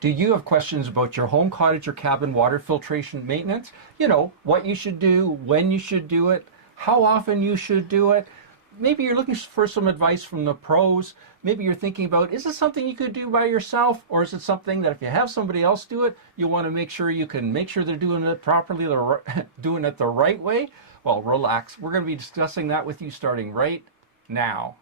Do you have questions about your home, cottage, or cabin water filtration maintenance? You know, what you should do, when you should do it, how often you should do it. Maybe you're looking for some advice from the pros. Maybe you're thinking about, is this something you could do by yourself? Or is it something that if you have somebody else do it, you want to make sure you can make sure they're doing it properly, doing it the right way? Well, relax. We're going to be discussing that with you starting right now.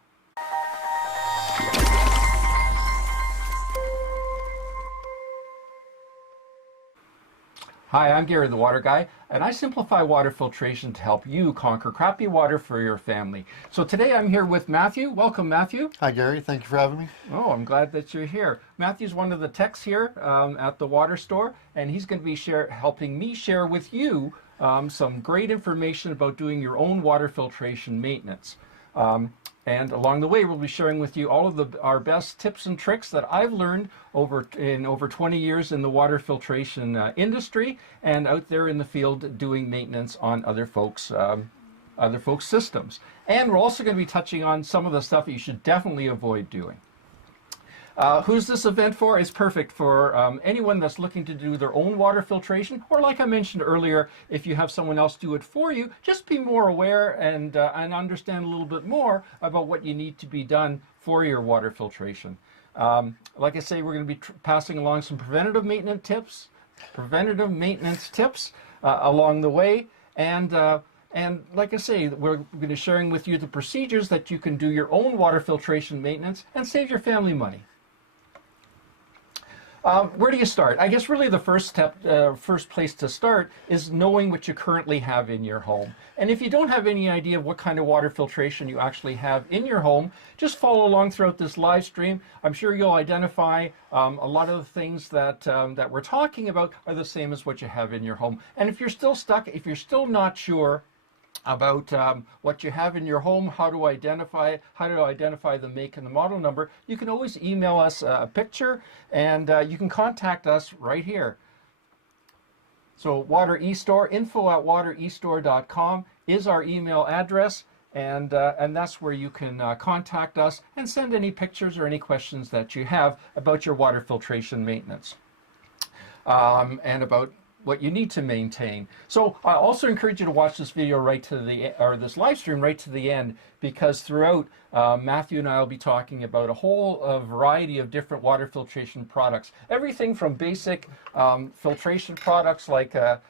Hi, I'm Gary the Water Guy, and I simplify water filtration to help you conquer crappy water for your family. So today I'm here with Matthew. Welcome, Matthew. Hi, Gary. Thank you for having me. Oh, I'm glad that you're here. Matthew's one of the techs here at the water store, and he's going to be helping me share with you some great information about doing your own water filtration maintenance. And along the way, we'll be sharing with you all of our best tips and tricks that I've learned over 20 years in the water filtration industry and out there in the field doing maintenance on other folks' systems. And we're also going to be touching on some of the stuff that you should definitely avoid doing. Who's this event for? It's perfect for anyone that's looking to do their own water filtration, or like I mentioned earlier, if you have someone else do it for you, just be more aware and understand a little bit more about what you need to be done for your water filtration. Like I say, we're going to be passing along some preventative maintenance tips along the way, and like I say, we're going to be sharing with you the procedures that you can do your own water filtration maintenance and save your family money. Where do you start? I guess really the first place to start is knowing what you currently have in your home. And if you don't have any idea of what kind of water filtration you actually have in your home, just follow along throughout this live stream. I'm sure you'll identify a lot of the things that we're talking about are the same as what you have in your home. And if you're still stuck, if you're still not sure about what you have in your home, how to identify the make and the model number, you can always email us a picture, and you can contact us right here. So Water eStore, info@watereStore.com is our email address, and that's where you can contact us and send any pictures or any questions that you have about your water filtration maintenance and about what you need to maintain. So I also encourage you to watch this video this live stream right to the end, because throughout Matthew and I will be talking about a whole variety of different water filtration products. Everything from basic filtration products like a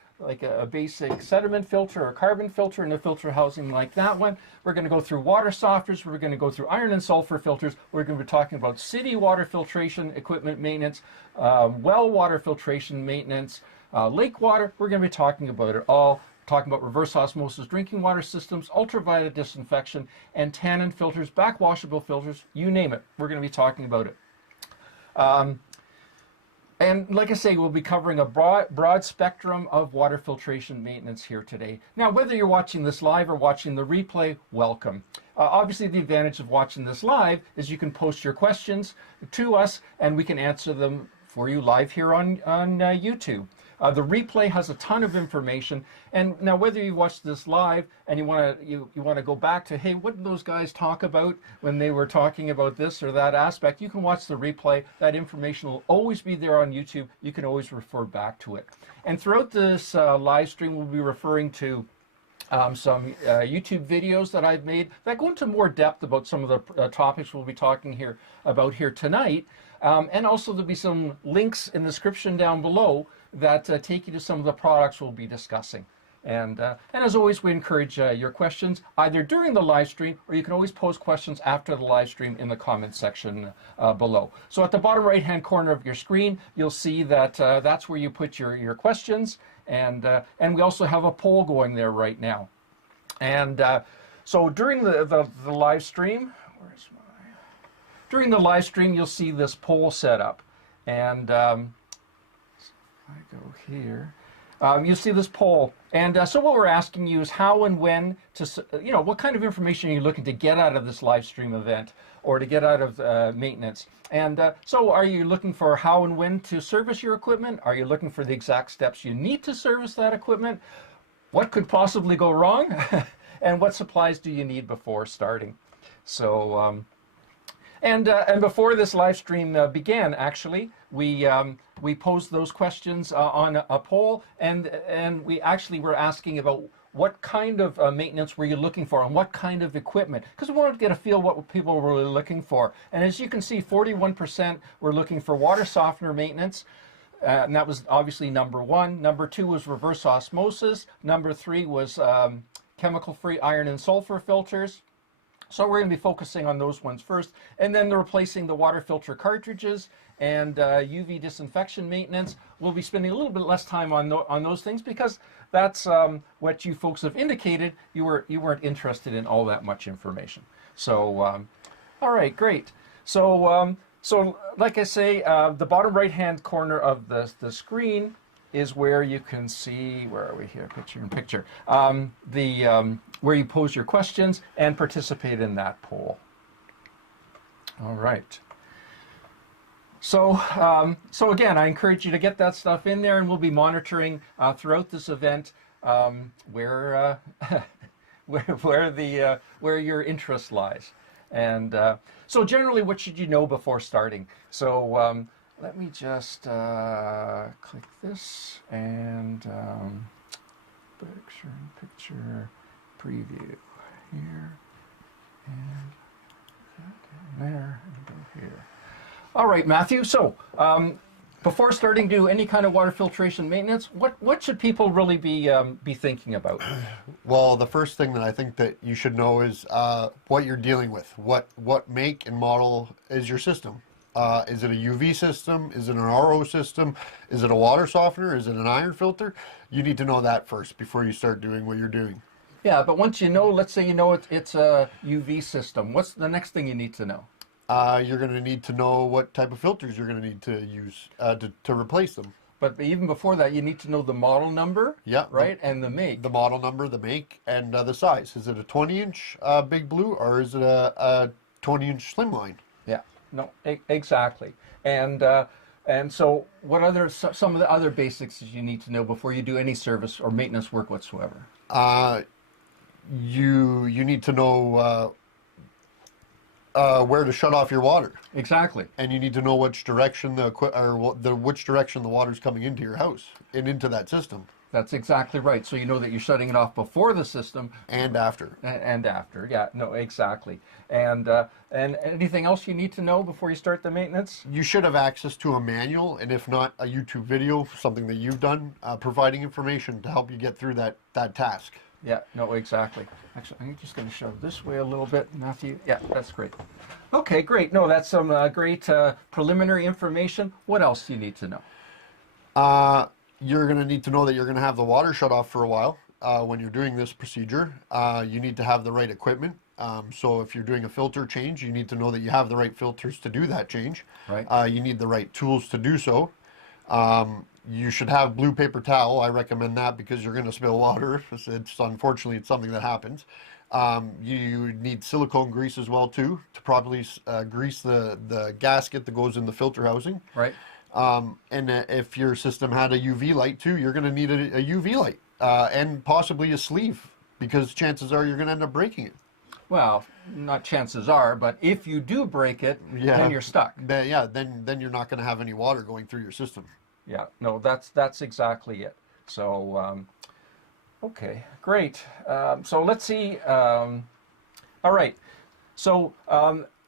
basic sediment filter or carbon filter and a filter housing like that one. We're going to go through water softeners. We're going to go through iron and sulfur filters. We're going to be talking about city water filtration equipment maintenance, well water filtration maintenance, lake water. We're going to be talking about it all. Talking about reverse osmosis drinking water systems, ultraviolet disinfection, and tannin filters, backwashable filters, you name it. We're going to be talking about it. And like I say, we'll be covering a broad spectrum of water filtration maintenance here today. Now, whether you're watching this live or watching the replay, welcome. Obviously, the advantage of watching this live is you can post your questions to us, and we can answer them for you live here on YouTube. The replay has a ton of information, and now whether you watch this live and you want to go back to, hey, what did those guys talk about when they were talking about this or that aspect, you can watch the replay. That information will always be there on YouTube. You can always refer back to it. And throughout this live stream, we'll be referring to some YouTube videos that I've made that go into more depth about some of the topics we'll be talking about here tonight. And also there'll be some links in the description down below that take you to some of the products we'll be discussing. And as always, we encourage your questions either during the live stream, or you can always post questions after the live stream in the comments section below. So at the bottom right-hand corner of your screen, you'll see that that's where you put your questions. And we also have a poll going there right now. And so during the live stream, during the live stream, you'll see this poll set up. And I go here. You'll see this poll. And so what we're asking you is how and when to, what kind of information are you looking to get out of this live stream event or to get out of maintenance? And so are you looking for how and when to service your equipment? Are you looking for the exact steps you need to service that equipment? What could possibly go wrong? And what supplies do you need before starting? So, and before this live stream began, actually, we we posed those questions on a poll, and we actually were asking about what kind of maintenance were you looking for and what kind of equipment, because we wanted to get a feel what people were really looking for. And as you can see, 41% were looking for water softener maintenance. And that was obviously number one. Number two was reverse osmosis. Number three was chemical-free iron and sulfur filters. So we're going to be focusing on those ones first. And then replacing the water filter cartridges and UV disinfection maintenance. We'll be spending a little bit less time on those things because that's what you folks have indicated. You weren't interested in all that much information. So, all right, great. So, so like I say, the bottom right-hand corner of the screen is where you can see, where are we here, picture in picture, where you pose your questions and participate in that poll. All right. So, so again, I encourage you to get that stuff in there, and we'll be monitoring throughout this event where your interest lies. And so generally, what should you know before starting? So let me just click this and picture preview here and there and go here. All right, Matthew. So before starting to do any kind of water filtration maintenance, what should people really be thinking about? Well, the first thing that I think that you should know is what you're dealing with. What make and model is your system? Is it a UV system? Is it an RO system? Is it a water softener? Is it an iron filter? You need to know that first before you start doing what you're doing. Yeah, but once you know, let's say you know it's a UV system, what's the next thing you need to know? You're going to need to know what type of filters you're going to need to use to replace them. But even before that, you need to know the model number, yeah, right, and the make. The model number, the make, and the size. Is it a 20-inch Big Blue, or is it a 20-inch Slimline? Yeah, no, exactly. And so what other some of the other basics you need to know before you do any service or maintenance work whatsoever? You need to know where to shut off your water. Exactly. And you need to know which direction which direction the water's coming into your house and into that system. That's exactly right. So you know that you're shutting it off before the system. And after. And after. Yeah, no, exactly. And anything else you need to know before you start the maintenance? You should have access to a manual, and if not, a YouTube video, something that you've done, providing information to help you get through that task. Yeah, no, exactly. Actually, I'm just going to show this way a little bit, Matthew. Yeah, that's great. Okay, great. No, that's some great preliminary information. What else do you need to know? You're going to need to know that you're going to have the water shut off for a while when you're doing this procedure. You need to have the right equipment. So if you're doing a filter change, you need to know that you have the right filters to do that change. Right. You need the right tools to do so. You should have blue paper towel. I recommend that because you're going to spill water. Unfortunately, it's something that happens. You need silicone grease as well too to properly grease the gasket that goes in the filter housing. Right. And if your system had a UV light too, you're going to need a UV light and possibly a sleeve, because chances are you're going to end up breaking it. Well, not chances are, but if you do break it, then you're stuck. Then you're not going to have any water going through your system. Yeah, no, that's exactly it. So, okay, great. So let's see. All right. So,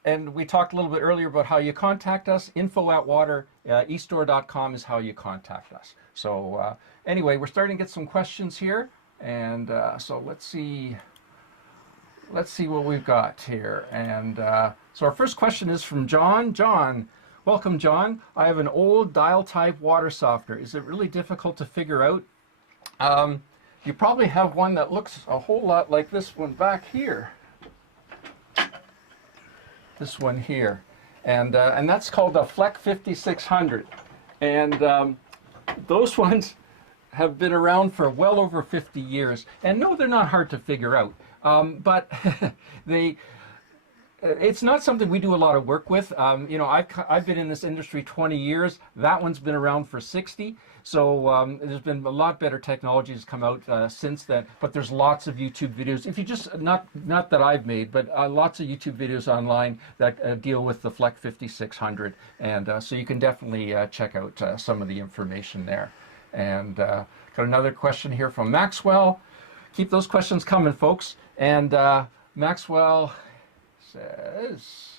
and we talked a little bit earlier about how you contact us. info@eStore.com is how you contact us. So anyway, we're starting to get some questions here, and so let's see what we've got here. And so our first question is from John. John. Welcome, John. I have an old dial-type water softener. Is it really difficult to figure out? You probably have one that looks a whole lot like this one back here. This one here. And that's called a Fleck 5600. And those ones have been around for well over 50 years. And no, they're not hard to figure out. But It's not something we do a lot of work with. You know, I've been in this industry 20 years. That one's been around for 60. So there's been a lot better technologies come out since then. But there's lots of YouTube videos. If you just not that I've made, but lots of YouTube videos online that deal with the Fleck 5600, and so you can definitely check out some of the information there. And got another question here from Maxwell. Keep those questions coming, folks. And Maxwell says,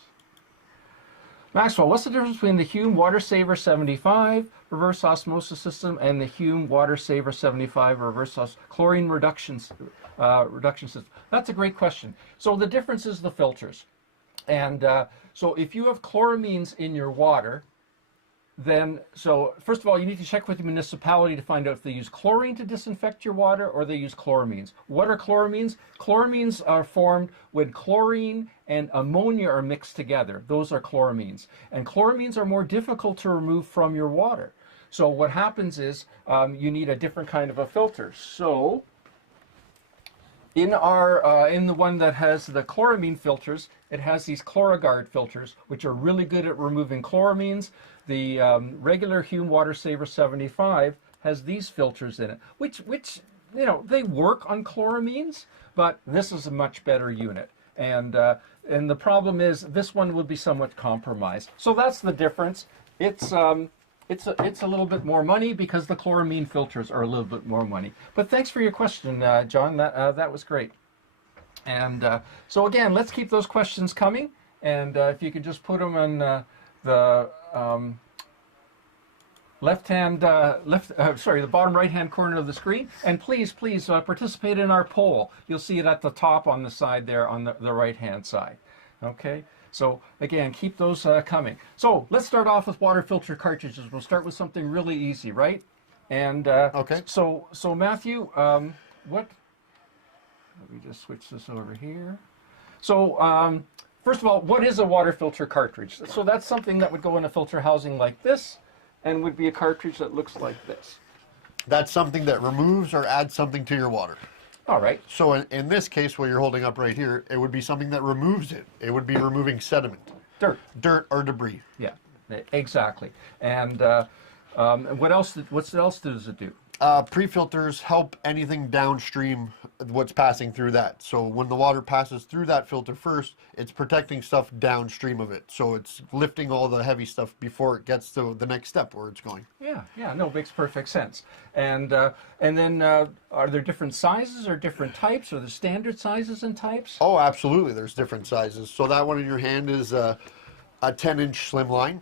Maxwell, what's the difference between the Hume Water Saver 75 reverse osmosis system and the Hume Water Saver 75 reverse chlorine reduction system? That's a great question. So the difference is the filters. And so if you have chloramines in your water, then, so first of all, you need to check with the municipality to find out if they use chlorine to disinfect your water or they use chloramines. What are chloramines? Chloramines are formed when chlorine and ammonia are mixed together. Those are chloramines. And chloramines are more difficult to remove from your water. So what happens is you need a different kind of a filter. So in our in the one that has the chloramine filters, it has these ChloroGuard filters, which are really good at removing chloramines. The regular Hume Water Saver 75 has these filters in it, which you know, they work on chloramines, but this is a much better unit. And the problem is this one would be somewhat compromised. So that's the difference. It's a little bit more money because the chloramine filters are a little bit more money. But thanks for your question, John. That was great. And so again, let's keep those questions coming. And if you could just put them in the the bottom right-hand corner of the screen. And please participate in our poll. You'll see it at the top on the side there on the right-hand side. Okay. So again, keep those coming. So let's start off with water filter cartridges. We'll start with something really easy, right? And okay. So Matthew, let me just switch this over here. So first of all, what is a water filter cartridge? So that's something that would go in a filter housing like this, and would be a cartridge that looks like this. That's something that removes or adds something to your water. All right. So in this case, what you're holding up right here, it would be something that removes it. It would be removing sediment. Dirt or debris. Yeah, exactly. And what else does it do? Pre-filters help anything downstream what's passing through that. So when the water passes through that filter first, it's protecting stuff downstream of it. So it's lifting all the heavy stuff before it gets to the next step where it's going. Yeah, no, makes perfect sense. And then are there different sizes or different types? Are there standard sizes and types? Oh, absolutely. There's different sizes. So that one in your hand is a 10-inch slimline.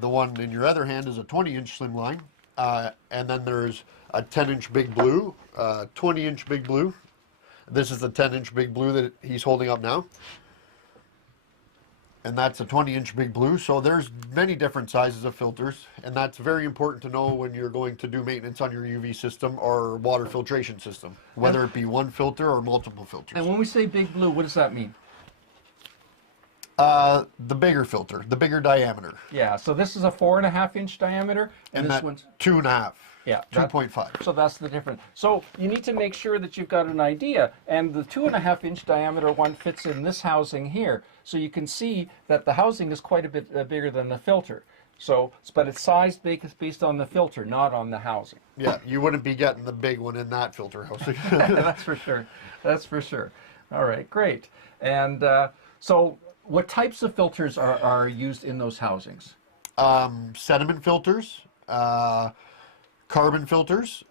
The one in your other hand is a 20-inch slimline. And then there's a 10-inch Big Blue, 20-inch Big Blue. This is the 10-inch Big Blue that he's holding up now. And that's a 20-inch Big Blue. So there's many different sizes of filters, and that's very important to know when you're going to do maintenance on your UV system or water filtration system, whether it be one filter or multiple filters. And when we say Big Blue, what does that mean? The bigger filter, the bigger diameter. Yeah, so this is a 4.5-inch diameter, and this one's 2.5. Yeah, 2.5. So that's the difference. So you need to make sure that you've got an idea, and the 2.5-inch diameter one fits in this housing here. So you can see that the housing is quite a bit bigger than the filter. So, but it's sized based on the filter, not on the housing. Yeah, you wouldn't be getting the big one in that filter housing. That's for sure. That's for sure. All right, great. And so what types of filters are used in those housings? Sediment filters, carbon filters,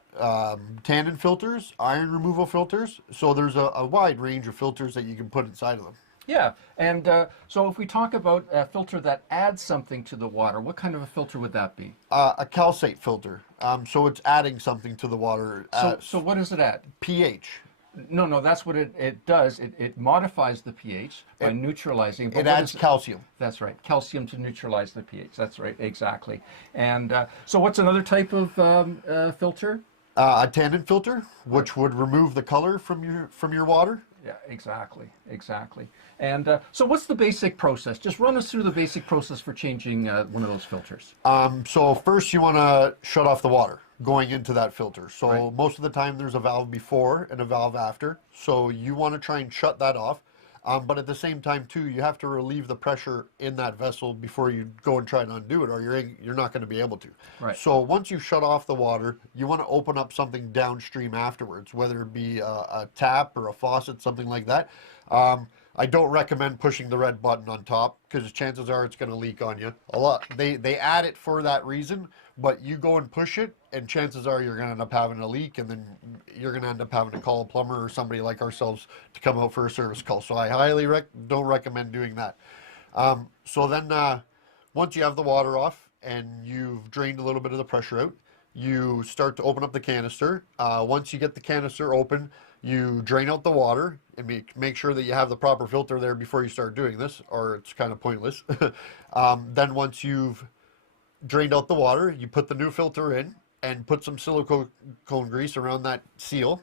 tannin filters, iron removal filters. So there's a wide range of filters that you can put inside of them. Yeah, and so if we talk about a filter that adds something to the water, what kind of a filter would that be? A calcite filter. So it's adding something to the water. So what does it add? pH. No, that's what it does. It modifies the pH by neutralizing. It adds calcium. That's right, calcium to neutralize the pH. That's right, exactly. And so what's another type of filter? A tannin filter, which would remove the color from your water. Yeah, exactly. And so what's the basic process? Just run us through the basic process for changing one of those filters. So first you want to shut off the water going into that filter. So right. Most of the time there's a valve before and a valve after. So you want to try and shut that off. But at the same time, too, you have to relieve the pressure in that vessel before you go and try and undo it, or you're not going to be able to. Right. So once you shut off the water, you want to open up something downstream afterwards, whether it be a tap or a faucet, something like that. I don't recommend pushing the red button on top because chances are it's going to leak on you. A lot. They add it for that reason, but you go and push it, and chances are you're going to end up having a leak, and then you're going to end up having to call a plumber or somebody like ourselves to come out for a service call. So I highly don't recommend doing that. So then once you have the water off and you've drained a little bit of the pressure out, you start to open up the canister. Once you get the canister open, you drain out the water and make sure that you have the proper filter there before you start doing this, or it's kind of pointless. Then once you've drained out the water, you put the new filter in and put some silicone grease around that seal.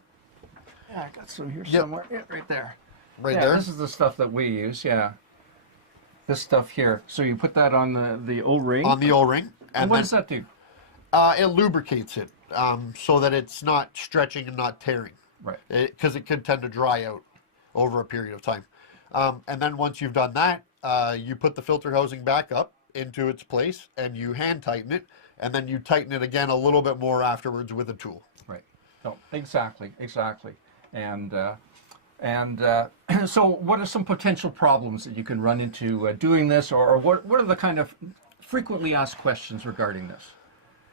Yeah, I got some here somewhere. Yeah, right there. Right there? This is the stuff that we use, yeah. This stuff here. So you put that on the O-ring. On the O-ring. And what does that do? It lubricates it so that it's not stretching and not tearing. Right. Because it could tend to dry out over a period of time. And then once you've done that, you put the filter housing back up into its place and you hand tighten it, and then you tighten it again a little bit more afterwards with a tool. Right. No, exactly. And so what are some potential problems that you can run into doing this, or what are the kind of frequently asked questions regarding this?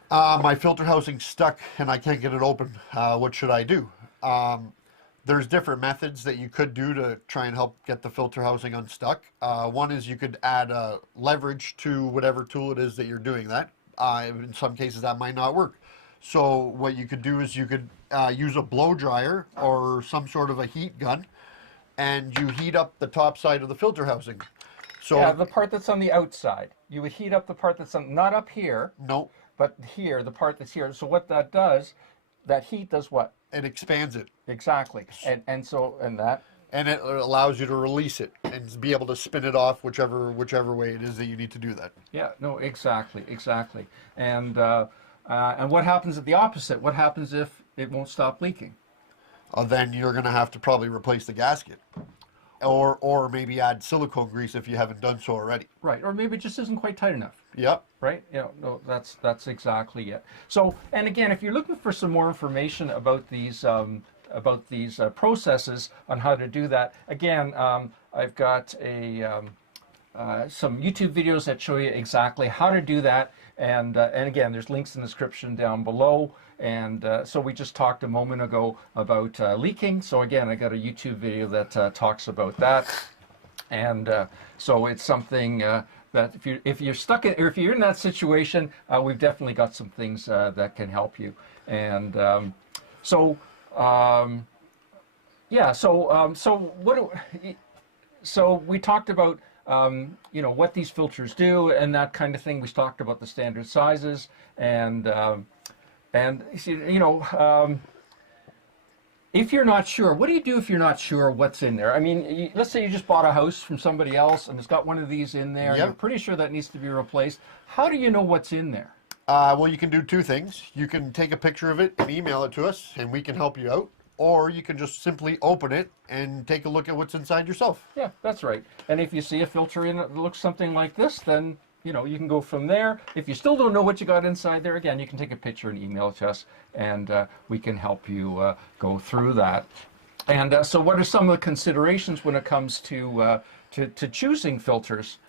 My filter housing's stuck and I can't get it open. What should I do? There's different methods that you could do to try and help get the filter housing unstuck. One is you could add leverage to whatever tool it is that you're doing that. In some cases that might not work. So what you could do is you could use a blow dryer or some sort of a heat gun, and you heat up the top side of the filter housing. So yeah, the part that's on the outside. You would heat up the part that's on, not up here. No. But here, the part that's here. So what that does, that heat does what? It expands it. Exactly. And that. And it allows you to release it and be able to spin it off whichever way it is that you need to do that. Yeah. No. Exactly. And what happens at the opposite? What happens if it won't stop leaking? Then you're going to have to probably replace the gasket, or maybe add silicone grease if you haven't done so already. Right. Or maybe it just isn't quite tight enough. Yep. Right? No, that's exactly it. So, and again, if you're looking for some more information about these processes on how to do that, again, I've got some YouTube videos that show you exactly how to do that, and again, there's links in the description down below. And so we just talked a moment ago about leaking. So again, I got a YouTube video that talks about that, and so it's something. That if you're stuck in, or if you're in that situation, we've definitely got some things that can help you. And so we talked about what these filters do and that kind of thing. We talked about the standard sizes and if you're not sure, what do you do if you're not sure what's in there? I mean, let's say you just bought a house from somebody else and it's got one of these in there. Yep. You're pretty sure that needs to be replaced. How do you know what's in there? Well, you can do two things. You can take a picture of it and email it to us, and we can help you out. Or you can just simply open it and take a look at what's inside yourself. Yeah, that's right. And if you see a filter in it that looks something like this, then you can go from there. If you still don't know what you got inside there, again, you can take a picture and email it to us, and we can help you go through that. And so what are some of the considerations when it comes to choosing filters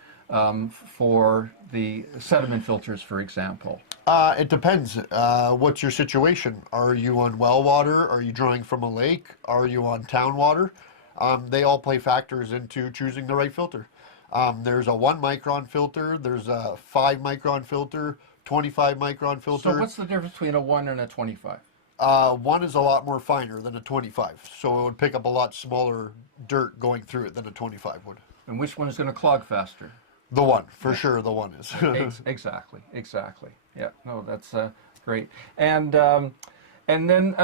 for the sediment filters, for example? It depends. What's your situation? Are you on well water? Are you drawing from a lake? Are you on town water? They all play factors into choosing the right filter. There's a 1 micron filter, there's a 5 micron filter, 25 micron filter. So what's the difference between a 1 and a 25? 1 is a lot more finer than a 25, so it would pick up a lot smaller dirt going through it than a 25 would. And which one is going to clog faster? The 1, for sure, the 1 is. Exactly. Yeah, no, that's great. And then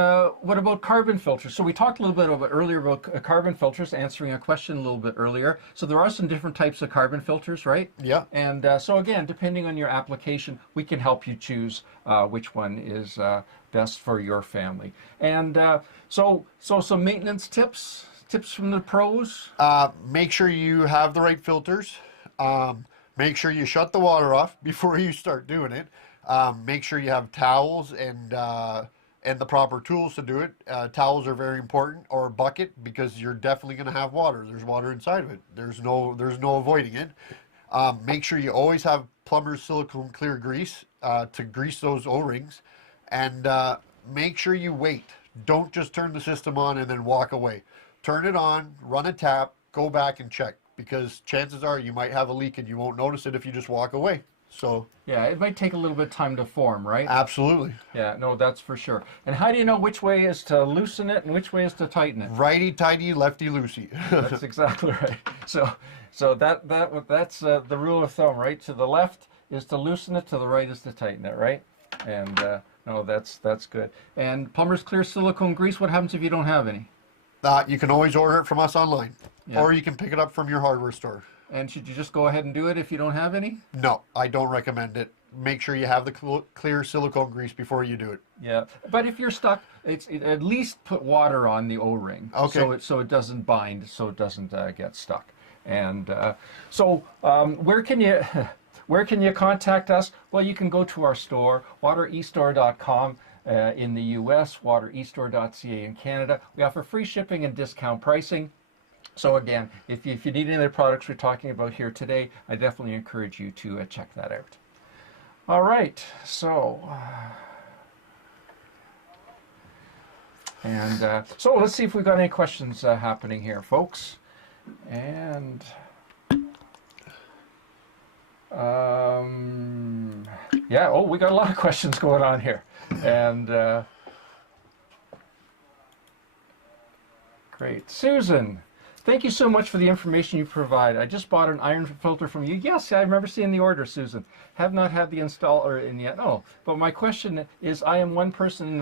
what about carbon filters? So we talked a little bit earlier about carbon filters, answering a question a little bit earlier. So there are some different types of carbon filters, right? Yeah. And so again, depending on your application, we can help you choose which one is best for your family. And so some maintenance tips Tips from the pros? Make sure you have the right filters. Make sure you shut the water off before you start doing it. Make sure you have towels and the proper tools to do it. Towels are very important, or a bucket, because you're definitely going to have water. There's water inside of it. There's no avoiding it. Make sure you always have plumber's silicone clear grease to grease those O-rings, and make sure you wait. Don't just turn the system on and then walk away. Turn it on, run a tap, go back and check, because chances are you might have a leak and you won't notice it if you just walk away. So yeah, it might take a little bit of time to form, right? Absolutely. Yeah, no, that's for sure. And how do you know which way is to loosen it and which way is to tighten it? Righty tighty, lefty loosey. That's exactly right. So that's the rule of thumb, right? To the left is to loosen it, to the right is to tighten it, right? And no, that's good. And plumber's clear silicone grease, what happens if you don't have any? You can always order it from us online, Yeah. or you can pick it up from your hardware store. And should you just go ahead and do it if you don't have any? No, I don't recommend it. Make sure you have the clear silicone grease before you do it. Yeah, but if you're stuck, at least put water on the O-ring, okay, so it doesn't bind, so it doesn't get stuck. And where can you contact us? Well, you can go to our store, waterestore.com. In the U.S., waterestore.ca in Canada. We offer free shipping and discount pricing. So again, if you need any of the products we're talking about here today, I definitely encourage you to check that out. All right, so so let's see if we've got any questions happening here, folks. And yeah, oh, we got a lot of questions going on here. And great. Susan, thank you so much for the information you provide. I just bought an iron filter from you. Yes, I remember seeing the order, Susan. Have not had the installer in yet. Oh, but my question is, I am one person in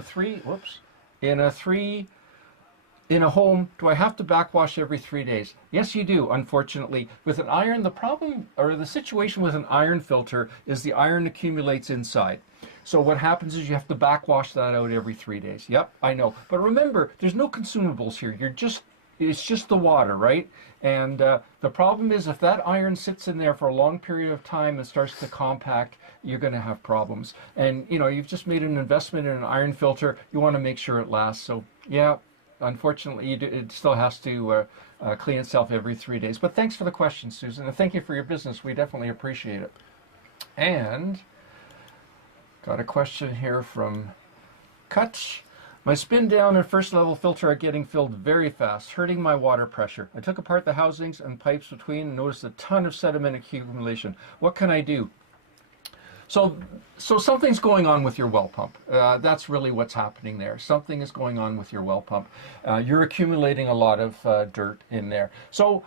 a home, do I have to backwash every 3 days? Yes, you do, unfortunately. With an iron, the problem, or the situation with an iron filter is the iron accumulates inside. So what happens is you have to backwash that out every 3 days. Yep, I know. But remember, there's no consumables here. It's just the water, right? And the problem is if that iron sits in there for a long period of time and starts to compact, you're going to have problems. And, you know, you've just made an investment in an iron filter. You want to make sure it lasts. So, yeah, unfortunately, it still has to clean itself every 3 days. But thanks for the question, Susan. And thank you for your business. We definitely appreciate it. And got a question here from Kutch. My spin down and first level filter are getting filled very fast, hurting my water pressure. I took apart the housings and pipes between and noticed a ton of sediment accumulation. What can I do? So something's going on with your well pump. That's really what's happening there. Something is going on with your well pump. You're accumulating a lot of dirt in there. So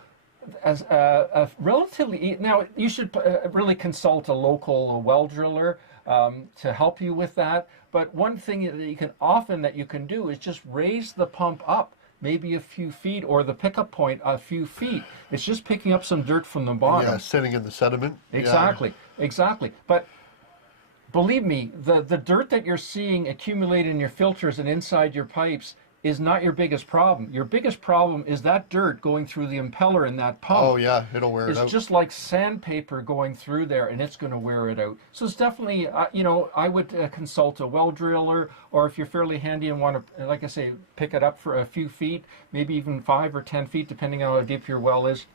as a relatively, now you should really consult a local well driller to help you with that. But one thing that you can do is just raise the pump up maybe a few feet, or the pickup point a few feet. It's just picking up some dirt from the bottom. Yeah, sitting in the sediment. Exactly, yeah. Exactly. But believe me, the dirt that you're seeing accumulate in your filters and inside your pipes is not your biggest problem. Your biggest problem is that dirt going through the impeller in that pump. Oh yeah, it'll wear it out. It's just like sandpaper going through there, and it's going to wear it out. So it's definitely, you know, I would consult a well driller, or if you're fairly handy and want to, like I say, pick it up for a few feet, maybe even 5 or 10 feet, depending on how deep your well is,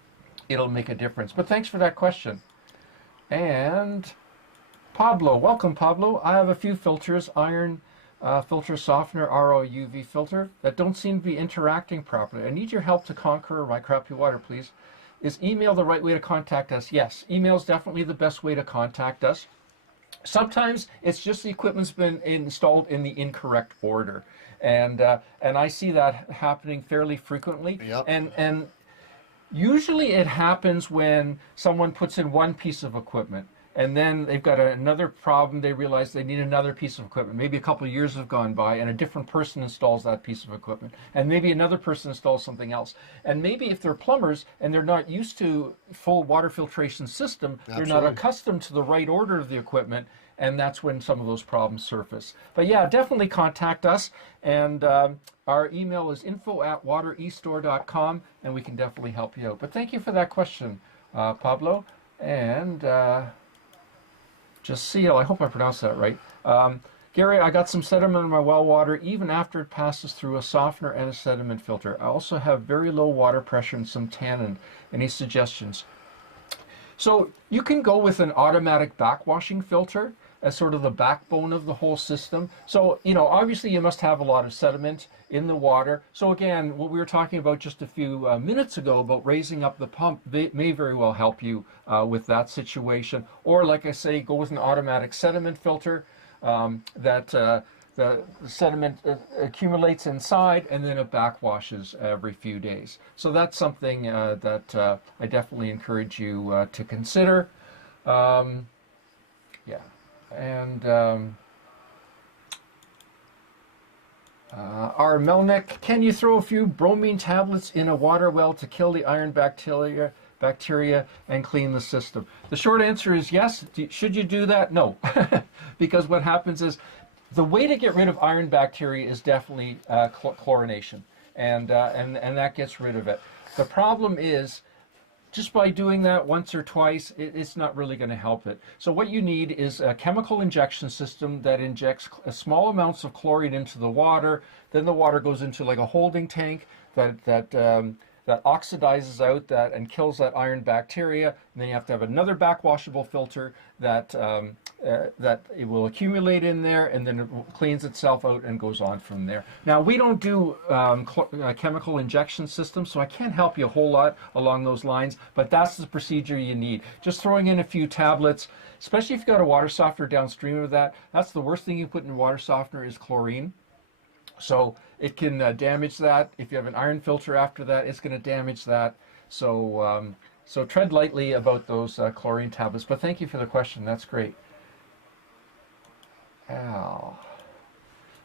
it'll make a difference. But thanks for that question. And Pablo, welcome Pablo. I have a few filters, iron filter softener, RO UV filter, that don't seem to be interacting properly. I need your help to conquer my crappy water, please. Is email the right way to contact us? Yes, email is definitely the best way to contact us. Sometimes it's just the equipment's been installed in the incorrect order, and I see that happening fairly frequently. Yep. And usually it happens when someone puts in one piece of equipment, and then they've got another problem. They realize they need another piece of equipment. Maybe a couple of years have gone by and a different person installs that piece of equipment. And maybe another person installs something else. And maybe if they're plumbers and they're not used to full water filtration system, Absolutely. they're not accustomed to the right order of the equipment, and that's when some of those problems surface. But yeah, definitely contact us, and our email is info@waterestore.com, and we can definitely help you out. But thank you for that question, Pablo. And just seal, I hope I pronounced that right. Gary, I got some sediment in my well water even after it passes through a softener and a sediment filter. I also have very low water pressure and some tannin. Any suggestions? So you can go with an automatic backwashing filter as sort of the backbone of the whole system. So, you know, obviously you must have a lot of sediment in the water. So again, what we were talking about just a few minutes ago about raising up the pump may very well help you with that situation. Or like I say, go with an automatic sediment filter that the sediment accumulates inside, and then it backwashes every few days. So that's something that I definitely encourage you to consider. Yeah. And our Melnick, can you throw a few bromine tablets in a water well to kill the iron bacteria and clean the system? The short answer is yes. Should you do that? No. Because what happens is the way to get rid of iron bacteria is definitely chlorination, and that gets rid of it. The problem is, just by doing that once or twice, it's not really going to help it. So what you need is a chemical injection system that injects small amounts of chlorine into the water. Then the water goes into like a holding tank that oxidizes out that and kills that iron bacteria. And then you have to have another backwashable filter that it will accumulate in there, and then it cleans itself out and goes on from there. Now, we don't do chemical injection systems, so I can't help you a whole lot along those lines, but that's the procedure you need. Just throwing in a few tablets, especially if you've got a water softener downstream of that, that's the worst thing you put in a water softener is chlorine. So it can damage that. If you have an iron filter after that, it's going to damage that. So, so tread lightly about those chlorine tablets. But thank you for the question. That's great. Al.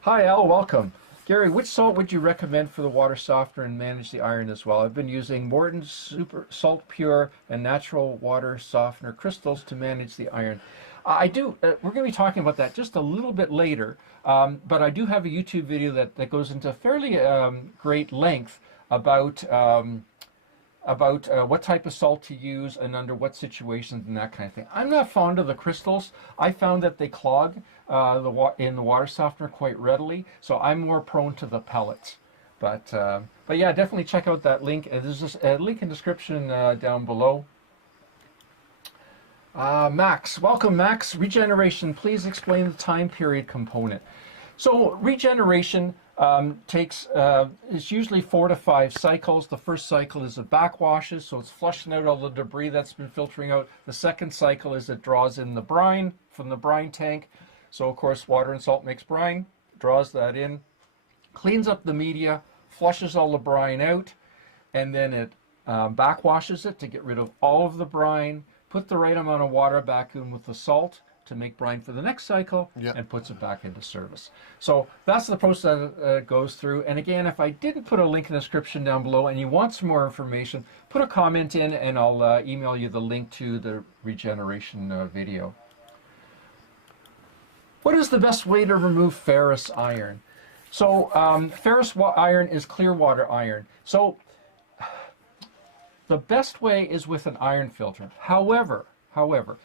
Hi, Al. Welcome. Gary, which salt would you recommend for the water softener and manage the iron as well? I've been using Morton's Super Salt Pure and Natural Water Softener crystals to manage the iron. I do. We're going to be talking about that just a little bit later, but I do have a YouTube video that goes into fairly great length about what type of salt to use and under what situations and that kind of thing. I'm not fond of the crystals. I found that they clog in the water softener quite readily, so I'm more prone to the pellets. But yeah, definitely check out that link. There's just a link in the description down below. Max, welcome Max. Regeneration, please explain the time period component. So regeneration takes, it's usually 4 to 5 cycles. The first cycle is it backwashes, so it's flushing out all the debris that's been filtering out. The second cycle is it draws in the brine from the brine tank. So of course water and salt makes brine, draws that in, cleans up the media, flushes all the brine out, and then it backwashes it to get rid of all of the brine, put the right amount of water back in with the salt to make brine for the next cycle, and puts it back into service. So that's the process that it goes through. And again, if I didn't put a link in the description down below and you want some more information, put a comment in and I'll email you the link to the regeneration video. What is the best way to remove ferrous iron? So ferrous iron is clear water iron. So the best way is with an iron filter. However,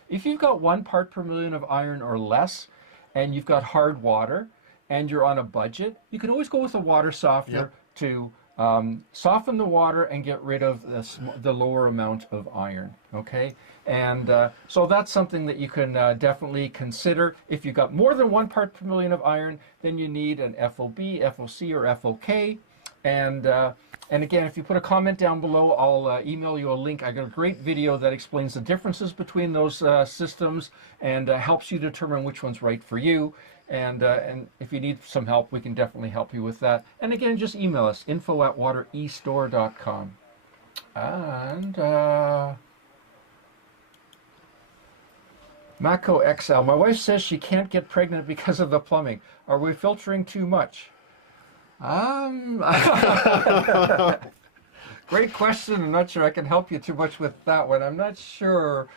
if you've got 1 part per million of iron or less, and you've got hard water, and you're on a budget, you can always go with a water softener to soften the water and get rid of the lower amount of iron, okay? And so that's something that you can definitely consider. If you've got more than 1 part per million of iron, then you need an FOB, FOC, or FOK. And again, if you put a comment down below, I'll email you a link. I got a great video that explains the differences between those systems and helps you determine which one's right for you. And if you need some help, we can definitely help you with that. And again, just email us, info@waterestore.com. And Mako XL, my wife says she can't get pregnant because of the plumbing. Are we filtering too much? Great question. I'm not sure I can help you too much with that one. I'm not sure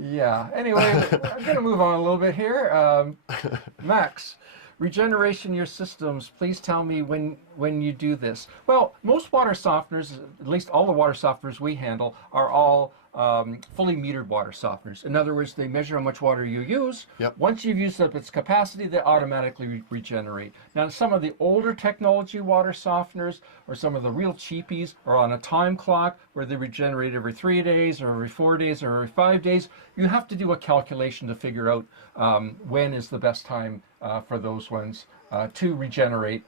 Yeah. Anyway, I'm going to move on a little bit here. Max, regeneration your systems. Please tell me when you do this. Well, most water softeners, at least all the water softeners we handle, are all fully metered water softeners. In other words, they measure how much water you use. Yep. Once you've used up its capacity, they automatically regenerate. Now, some of the older technology water softeners or some of the real cheapies are on a time clock where they regenerate every 3 days or every 4 days or every 5 days. You have to do a calculation to figure out when is the best time for those ones to regenerate.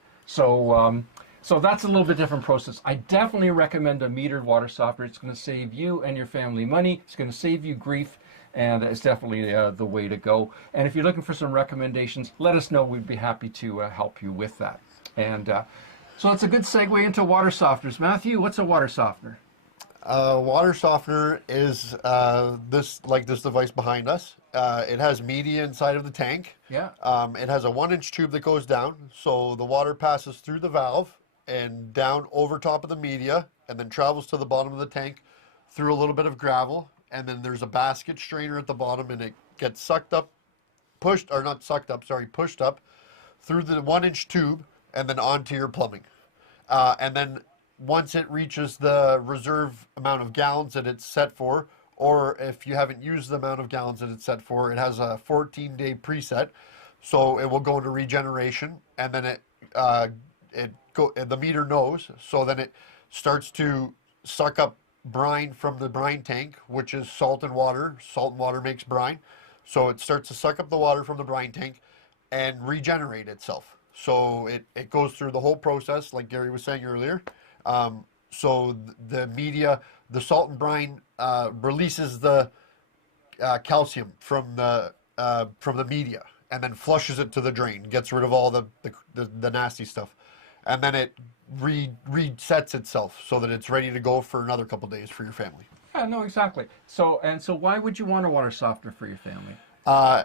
So that's a little bit different process. I definitely recommend a metered water softener. It's going to save you and your family money. It's going to save you grief, and it's definitely the way to go. And if you're looking for some recommendations, let us know. We'd be happy to help you with that. And so it's a good segue into water softeners. Matthew, what's a water softener? Water softener is this device behind us. It has media inside of the tank. Yeah. It has a 1-inch tube that goes down, so the water passes through the valve and down over top of the media, and then travels to the bottom of the tank through a little bit of gravel, and then there's a basket strainer at the bottom, and it gets pushed up through the 1-inch tube and then onto your plumbing. And then once it reaches the reserve amount of gallons that it's set for, or if you haven't used the amount of gallons that it's set for, it has a 14-day preset, so it will go into regeneration, and then the meter knows, so then it starts to suck up brine from the brine tank, which is salt and water. Salt and water makes brine, so it starts to suck up the water from the brine tank and regenerate itself. So it goes through the whole process, like Gary was saying earlier. So the media, the salt and brine releases the calcium from the media, and then flushes it to the drain, gets rid of all the nasty stuff, and then it resets itself so that it's ready to go for another couple days for your family. Yeah, no, exactly. So why would you want a water softener for your family?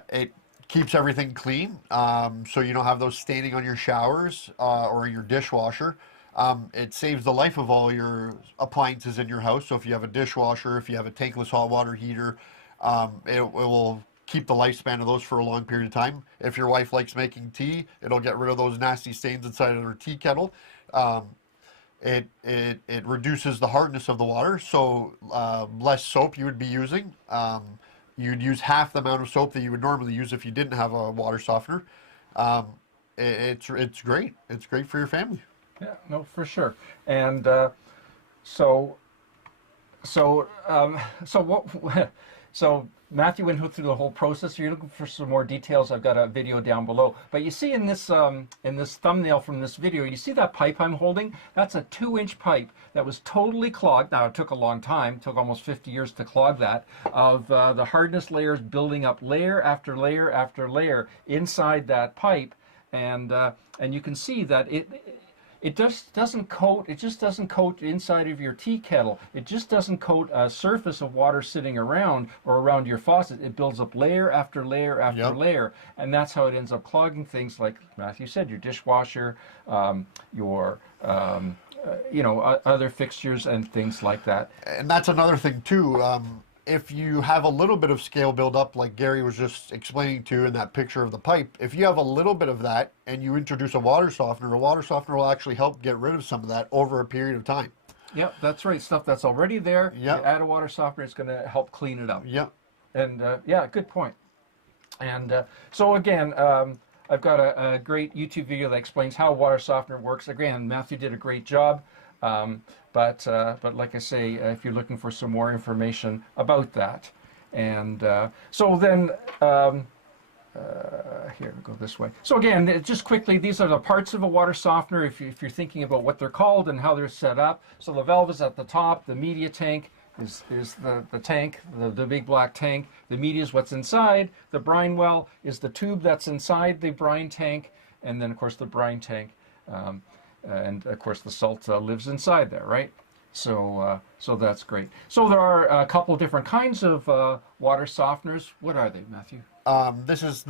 It keeps everything clean, so you don't have those staining on your showers or your dishwasher. It saves the life of all your appliances in your house. So if you have a dishwasher, if you have a tankless hot water heater, it will keep the lifespan of those for a long period of time. If your wife likes making tea, it'll get rid of those nasty stains inside of her tea kettle. It reduces the hardness of the water, so less soap you would be using. You'd use half the amount of soap that you would normally use if you didn't have a water softener. It's great. It's great for your family. Yeah, no, for sure. And so Matthew went through the whole process. If you're looking for some more details, I've got a video down below. But you see in this thumbnail from this video, you see that pipe I'm holding? That's a 2-inch pipe that was totally clogged. Now, it took a long time. It took almost 50 years to clog that, of the hardness layers building up layer after layer after layer inside that pipe. And you can see that it just doesn't coat inside of your tea kettle. It just doesn't coat a surface of water sitting around or around your faucet. It builds up layer after layer after layer, and that's how it ends up clogging things like Matthew said, your dishwasher, your other fixtures and things like that. And that's another thing too. If you have a little bit of scale buildup, like Gary was just explaining to you in that picture of the pipe, if you have a little bit of that and you introduce a water softener will actually help get rid of some of that over a period of time. Yep, that's right. Stuff that's already there, yep. You add a water softener, it's going to help clean it up. Yep. And yeah, good point. And so again, I've got a great YouTube video that explains how a water softener works. Again, Matthew did a great job. But like I say, if you're looking for some more information about that, and so then here we go this way. So again, just quickly, these are the parts of a water softener. If you're thinking about what they're called and how they're set up, so the valve is at the top. The media tank is the tank, the big black tank. The media is what's inside. The brine well is the tube that's inside the brine tank, and then of course the brine tank. And of course the salt lives inside there, right? So that's great. So there are a couple of different kinds of water softeners. What are they, Matthew? This is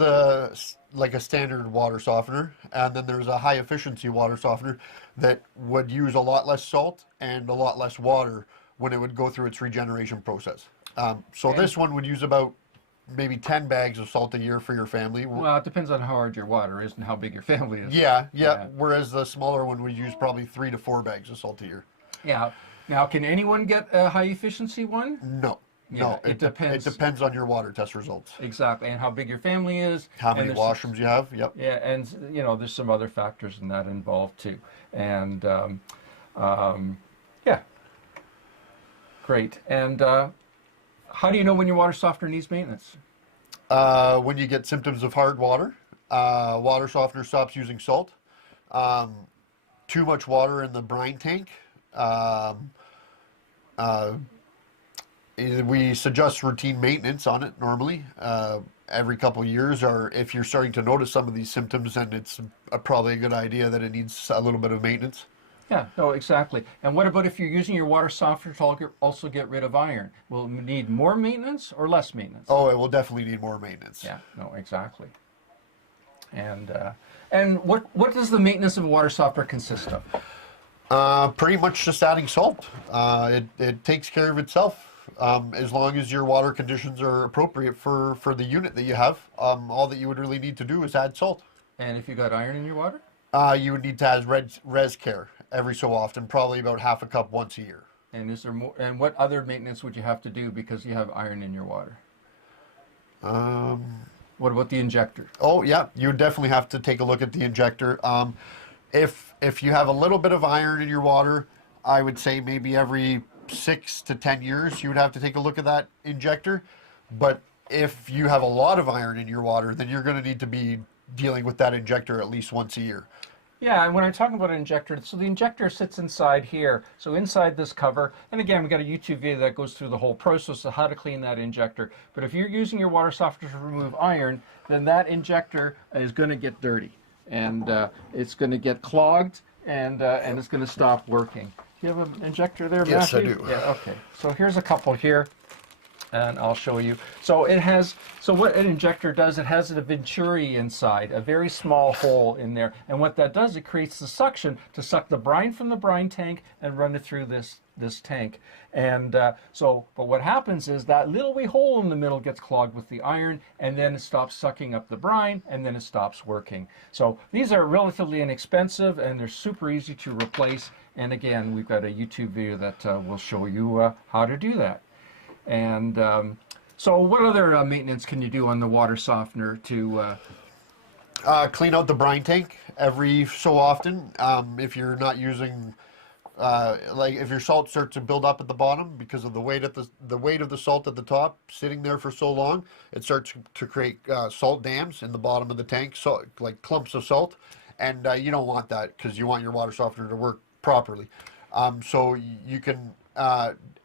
like a standard water softener, and then there's a high efficiency water softener that would use a lot less salt and a lot less water when it would go through its regeneration process. So this one would use about maybe 10 bags of salt a year for your family. Well, it depends on how hard your water is and how big your family is. Yeah. Whereas the smaller one would use probably 3 to 4 bags of salt a year. Yeah. Now, can anyone get a high efficiency one? No. Yeah, No, it depends. It depends on your water test results. Exactly, and how big your family is. How many washrooms you have, yep. Yeah, and you know, there's some other factors in that involved too. And yeah, great. And how do you know when your water softener needs maintenance? When you get symptoms of hard water, water softener stops using salt. Too much water in the brine tank. We suggest routine maintenance on it normally every couple of years, or if you're starting to notice some of these symptoms, then it's probably a good idea that it needs a little bit of maintenance. Yeah, no, exactly. And what about if you're using your water softener to also get rid of iron? Will it need more maintenance or less maintenance? Oh, it will definitely need more maintenance. Yeah, no, exactly. And what does the maintenance of a water softener consist of? Pretty much just adding salt. It takes care of itself. As long as your water conditions are appropriate for the unit that you have, all that you would really need to do is add salt. And if you got iron in your water? You would need to add res care every so often, probably about half a cup once a year. And is there more? And what other maintenance would you have to do because you have iron in your water? What about the injector? Oh yeah, you would definitely have to take a look at the injector. If you have a little bit of iron in your water, I would say maybe every 6 to 10 years you would have to take a look at that injector. But if you have a lot of iron in your water, then you're going to need to be dealing with that injector at least once a year. Yeah, and when I'm talking about an injector, so the injector sits inside here. So inside this cover, and again, we've got a YouTube video that goes through the whole process of how to clean that injector. But if you're using your water softener to remove iron, then that injector is going to get dirty. And it's going to get clogged, and it's going to stop working. Do you have an injector there, Yes, Matthew? I do. Yeah, okay. So here's a couple here, and I'll show you. So it has, so what an injector does, it has a venturi inside, a very small hole in there. And what that does, it creates the suction to suck the brine from the brine tank and run it through this tank. And but what happens is that little wee hole in the middle gets clogged with the iron, and then it stops sucking up the brine, and then it stops working. So these are relatively inexpensive, and they're super easy to replace. And again, we've got a YouTube video that will show you how to do that. And so what other maintenance can you do on the water softener to... Clean out the brine tank every so often. If you're not using... like if your salt starts to build up at the bottom because of the weight of the salt at the top sitting there for so long, it starts to create salt dams in the bottom of the tank, so like clumps of salt, and you don't want that because you want your water softener to work properly. So you can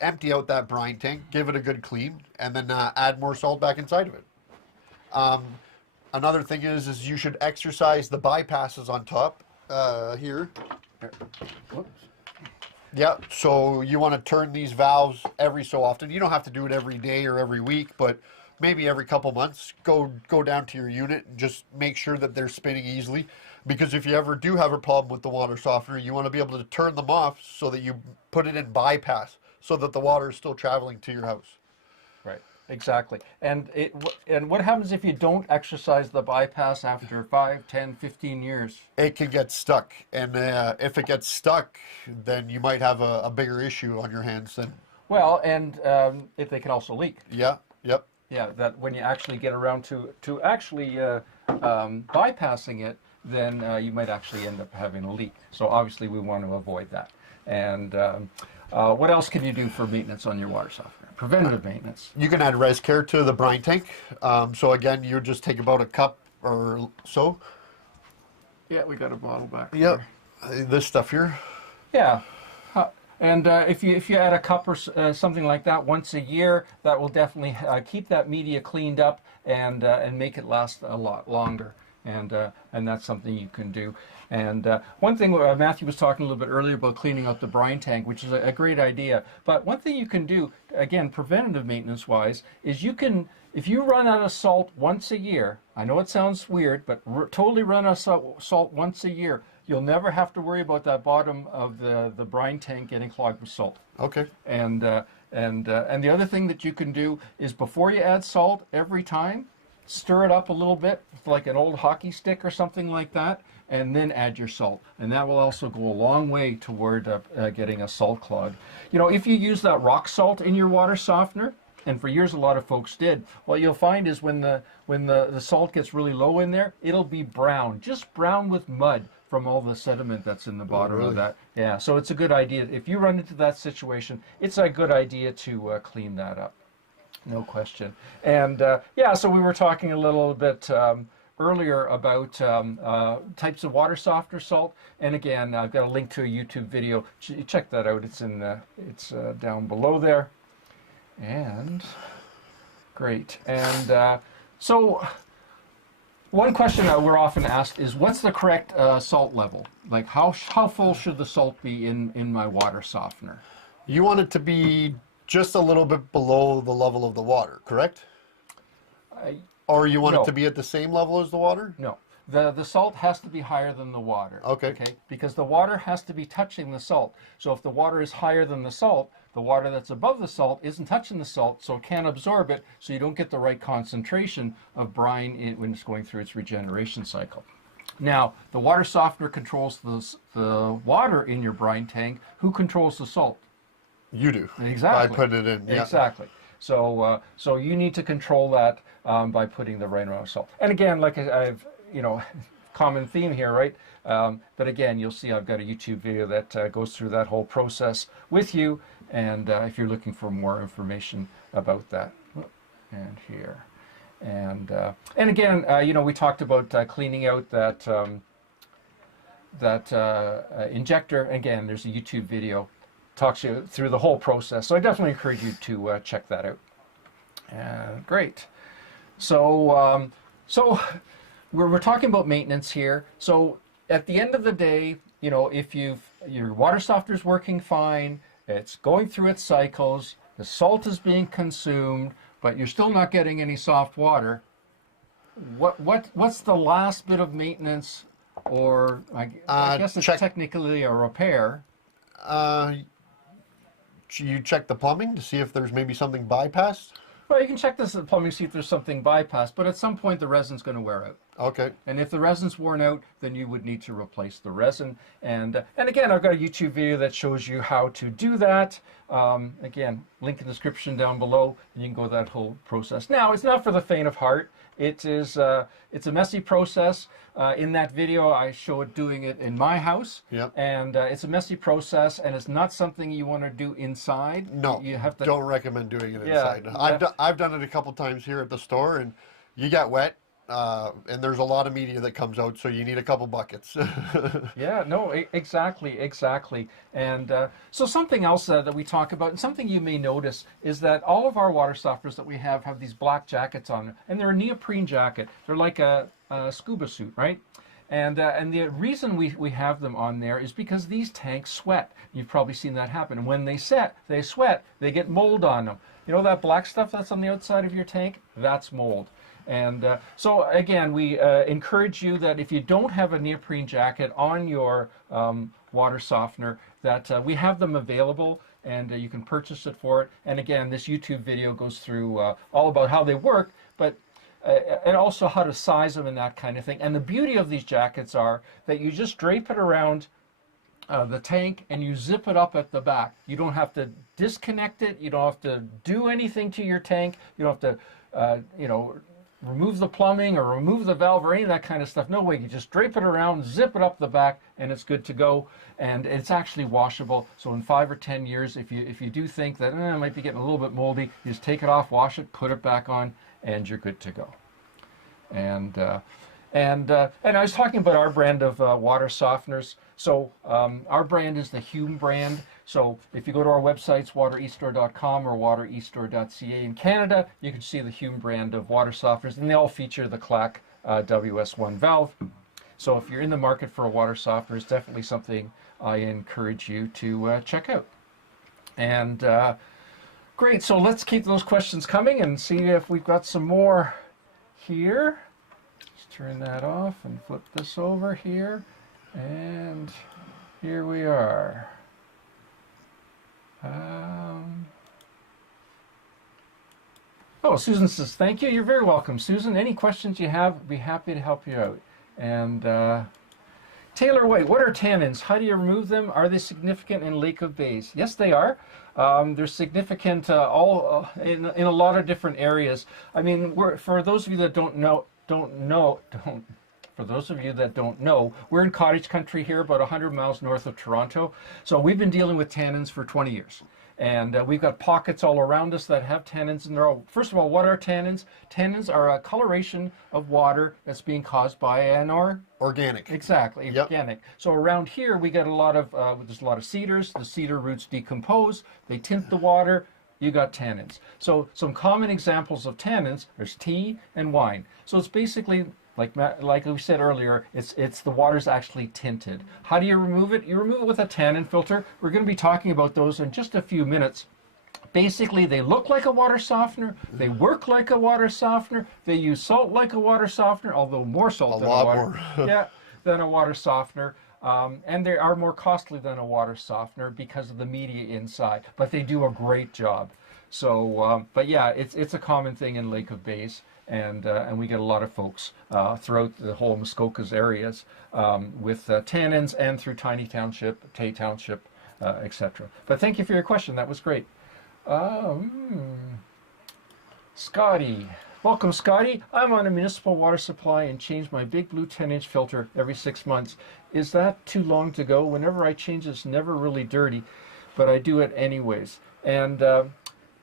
empty out that brine tank, give it a good clean, and then add more salt back inside of it. Another thing is you should exercise the bypasses on top here. Whoops. Yeah, so you want to turn these valves every so often. You don't have to do it every day or every week, but maybe every couple months, go down to your unit and just make sure that they're spinning easily. Because if you ever do have a problem with the water softener, you want to be able to turn them off so that you put it in bypass so that the water is still traveling to your house. Right, exactly. And what happens if you don't exercise the bypass after 5, 10, 15 years? It can get stuck. And if it gets stuck, then you might have a bigger issue on your hands then. Well, and if they can also leak. Yeah, yep. Yeah, that when you actually get around to actually bypassing it, then you might actually end up having a leak. So obviously we want to avoid that. And what else can you do for maintenance on your water softener? Preventative maintenance. You can add res care to the brine tank. So again, you just take about a cup or so. Yeah, we got a bottle back Yep. there. This stuff here. Yeah. And if you add a cup or something like that once a year, that will definitely keep that media cleaned up and make it last a lot longer. And that's something you can do. And one thing Matthew was talking a little bit earlier about cleaning out the brine tank, which is a great idea. But one thing you can do, again, preventative maintenance wise, is you can, if you run out of salt once a year, I know it sounds weird, but totally run out of salt once a year, you'll never have to worry about that bottom of the brine tank getting clogged with salt. Okay. And And the other thing that you can do is before you add salt every time, stir it up a little bit, like an old hockey stick or something like that, and then add your salt. And that will also go a long way toward getting a salt clog. You know, if you use that rock salt in your water softener, and for years a lot of folks did, what you'll find is when the salt gets really low in there, it'll be brown, just brown with mud from all the sediment that's in the bottom of that. Yeah, so it's a good idea. If you run into that situation, it's a good idea to clean that up. No question. And yeah, so we were talking a little bit earlier about types of water softener salt. And again, I've got a link to a YouTube video. Check that out. It's down below there. And great. And so one question that we're often asked is, what's the correct salt level? Like how full should the salt be in my water softener? You want it to be just a little bit below the level of the water, correct? Or you want it to be at the same level as the water? No. The salt has to be higher than the water. Okay. Because the water has to be touching the salt. So if the water is higher than the salt, the water that's above the salt isn't touching the salt, so it can't absorb it, so you don't get the right concentration of brine when it's going through its regeneration cycle. Now, the water softener controls the water in your brine tank. Who controls the salt? You do. Exactly. By putting it in. Yeah. Exactly. So so you need to control that by putting the right amount of salt. And again, like I've, common theme here, right? But again, you'll see I've got a YouTube video that goes through that whole process with you. And if you're looking for more information about that, and here, and again, we talked about cleaning out that injector. Again, there's a YouTube video talks you through the whole process. So I definitely encourage you to check that out. Great. So so we're talking about maintenance here. So at the end of the day, if your water softener's working fine, it's going through its cycles, the salt is being consumed, but you're still not getting any soft water. What's the last bit of maintenance, or I guess it's technically a repair? You check the plumbing to see if there's maybe something bypassed? Well, you can check this at the plumbing, see if there's something bypassed, but at some point the resin's going to wear out. Okay. And if the resin's worn out, then you would need to replace the resin. And again, I've got a YouTube video that shows you how to do that. Again, link in the description down below, and you can go that whole process. Now, it's not for the faint of heart. It's a messy process. In that video, I show it doing it in my house. Yep. And it's a messy process, and it's not something you want to do inside. No, you have to. Don't recommend doing it inside. I've done it a couple times here at the store, and you get wet. And there's a lot of media that comes out, so you need a couple buckets. Yeah, no, exactly. And so something else that we talk about, and something you may notice, is that all of our water softeners that we have these black jackets on them, and they're a neoprene jacket. They're like a scuba suit, right? And the reason we have them on there is because these tanks sweat. You've probably seen that happen. And when they sweat, they get mold on them. You know that black stuff that's on the outside of your tank? That's mold. And so again, we encourage you that if you don't have a neoprene jacket on your water softener, that we have them available, and you can purchase it for it. And again, this YouTube video goes through all about how they work, but and also how to size them and that kind of thing. And the beauty of these jackets are that you just drape it around the tank and you zip it up at the back. You don't have to disconnect it. You don't have to do anything to your tank. You don't have to, remove the plumbing or remove the valve or any of that kind of stuff. No way. You just drape it around, zip it up the back, and it's good to go. And it's actually washable. So in 5 or 10 years, if you do think that it might be getting a little bit moldy, you just take it off, wash it, put it back on, and you're good to go. And I was talking about our brand of water softeners. So our brand is the Hume brand. So if you go to our websites, watereastore.com or watereastore.ca in Canada, you can see the Hume brand of water softeners, and they all feature the Clack WS1 valve. So if you're in the market for a water softener, it's definitely something I encourage you to check out. And great, so let's keep those questions coming and see if we've got some more here. Let's turn that off and flip this over here. And here we are. Oh, Susan says, thank you. You're very welcome, Susan. Any questions you have, I'd be happy to help you out. And Taylor White, what are tannins? How do you remove them? Are they significant in Lake of Bays? Yes, they are. They're significant in a lot of different areas. I mean, for those of you that don't know, for those of you that don't know, we're in cottage country here, about 100 miles north of Toronto. So we've been dealing with tannins for 20 years. And we've got pockets all around us that have tannins. And first of all, what are tannins? Tannins are a coloration of water that's being caused by an organic. Exactly, Yep. organic. So around here, we get a lot of, there's a lot of cedars. The cedar roots decompose. They tint the water. You got tannins. So some common examples of tannins, there's tea and wine. So it's basically, like we said earlier, it's the water's actually tinted. How do you remove it? You remove it with a tannin filter. We're going to be talking about those in just a few minutes. Basically, they look like a water softener. They work like a water softener. They use salt like a water softener, although more salt than a water. Yeah, than a water softener. And they are more costly than a water softener because of the media inside. But they do a great job. So, but yeah, it's a common thing in Lake of Bays. And we get a lot of folks throughout the whole Muskokas areas with tannins and through Tiny Township, Tay Township, etc. But thank you for your question. That was great. Scotty. Welcome, Scotty. I'm on a municipal water supply and change my big blue 10-inch filter every 6 months. Is that too long to go? Whenever I change, it's never really dirty, but I do it anyways. And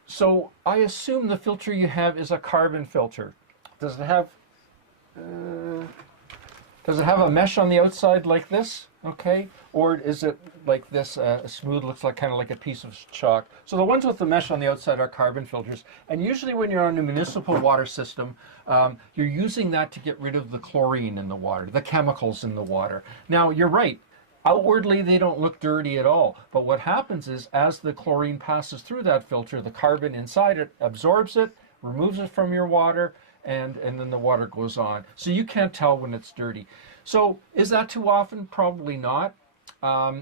so I assume the filter you have is a carbon filter. Does it have a mesh on the outside like this? Okay, or is it like this, smooth, looks like kind of like a piece of chalk? So the ones with the mesh on the outside are carbon filters. And usually when you're on a municipal water system, you're using that to get rid of the chlorine in the water, the chemicals in the water. Now, you're right. Outwardly, they don't look dirty at all. But what happens is, as the chlorine passes through that filter, the carbon inside it absorbs it, removes it from your water, and then the water goes on. So you can't tell when it's dirty. So is that too often? Probably not.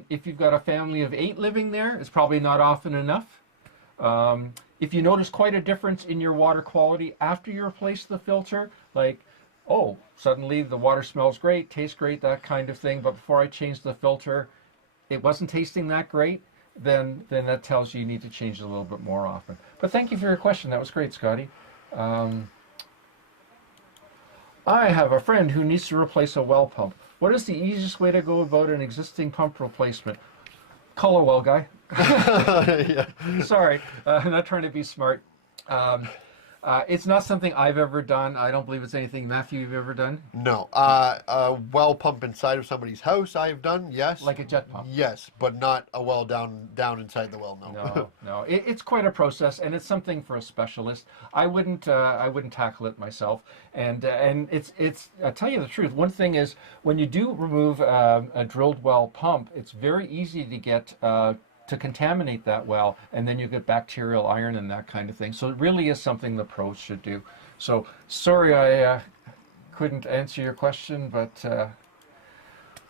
If you've got a family of 8 living there, it's probably not often enough. If you notice quite a difference in your water quality after you replace the filter, like, oh, suddenly the water smells great, tastes great, that kind of thing, but before I changed the filter, it wasn't tasting that great, then that tells you need to change it a little bit more often. But thank you for your question. That was great, Scotty. I have a friend who needs to replace a well pump. What is the easiest way to go about an existing pump replacement? Call a well guy. Yeah. Sorry, I'm not trying to be smart. It's not something I've ever done. I don't believe it's anything, Matthew, you've ever done? No. A well pump inside of somebody's house I've done, yes. Like a jet pump? Yes, but not a well down inside the well, no. No. It's quite a process, and it's something for a specialist. I wouldn't tackle it myself. And I'll tell you the truth. One thing is, when you do remove a drilled well pump, it's very easy to get to contaminate that well, and then you get bacterial iron and that kind of thing. So it really is something the pros should do. So sorry I couldn't answer your question, but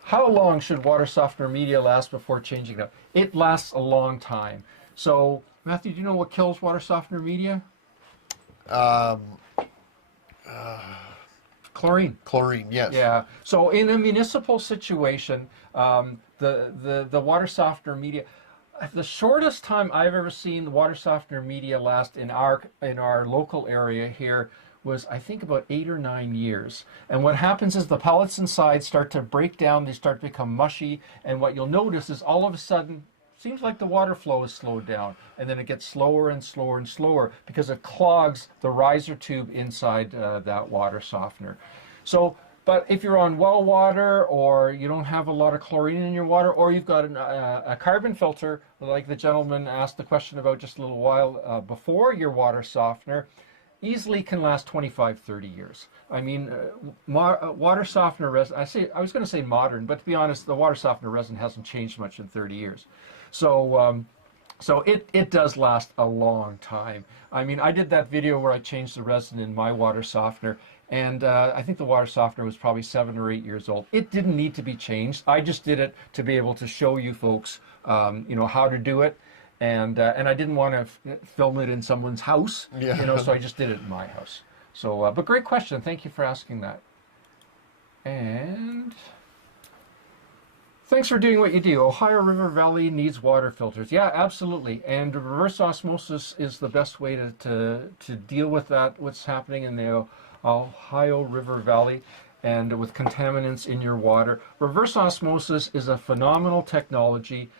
how long should water softener media last before changing it up? It lasts a long time. So Matthew, do you know what kills water softener media? Chlorine. Chlorine, yes. Yeah. So in a municipal situation, the water softener media, the shortest time I've ever seen the water softener media last in our local area here was, I think, about 8 or 9 years. And what happens is the pellets inside start to break down, they start to become mushy, and what you'll notice is all of a sudden, seems like the water flow is slowed down, and then it gets slower and slower and slower because it clogs the riser tube inside that water softener. So, but if you're on well water, or you don't have a lot of chlorine in your water, or you've got a carbon filter, like the gentleman asked the question about just a little while before, your water softener easily can last 25, 30 years. I mean, water softener resin, I was going to say modern, but to be honest, the water softener resin hasn't changed much in 30 years. So, so it does last a long time. I mean, I did that video where I changed the resin in my water softener, and I think the water softener was probably 7 or 8 years old. It didn't need to be changed. I just did it to be able to show you folks, you know, how to do it. And I didn't want to film it in someone's house, Yeah. so I just did it in my house. So, but great question. Thank you for asking that. And thanks for doing what you do. Ohio River Valley needs water filters. Yeah, absolutely. And reverse osmosis is the best way to deal with that, what's happening in the Ohio River Valley and with contaminants in your water. Reverse osmosis is a phenomenal technology.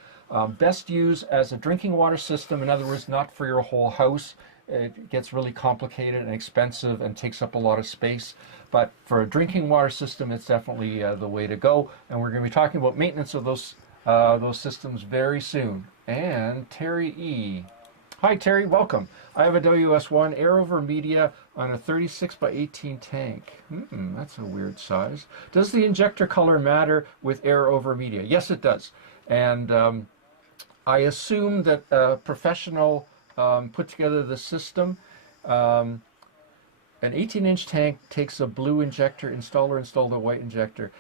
Best used as a drinking water system. In other words, not for your whole house. It gets really complicated and expensive and takes up a lot of space. But for a drinking water system, it's definitely the way to go. And we're going to be talking about maintenance of those systems very soon. And Terry E. Hi, Terry. Welcome. I have a WS1 air over media on a 36 by 18 tank. That's a weird size. Does the injector color matter with air over media? Yes, it does. And I assume that a professional put together the system. An 18-inch tank takes a blue injector, installed a white injector.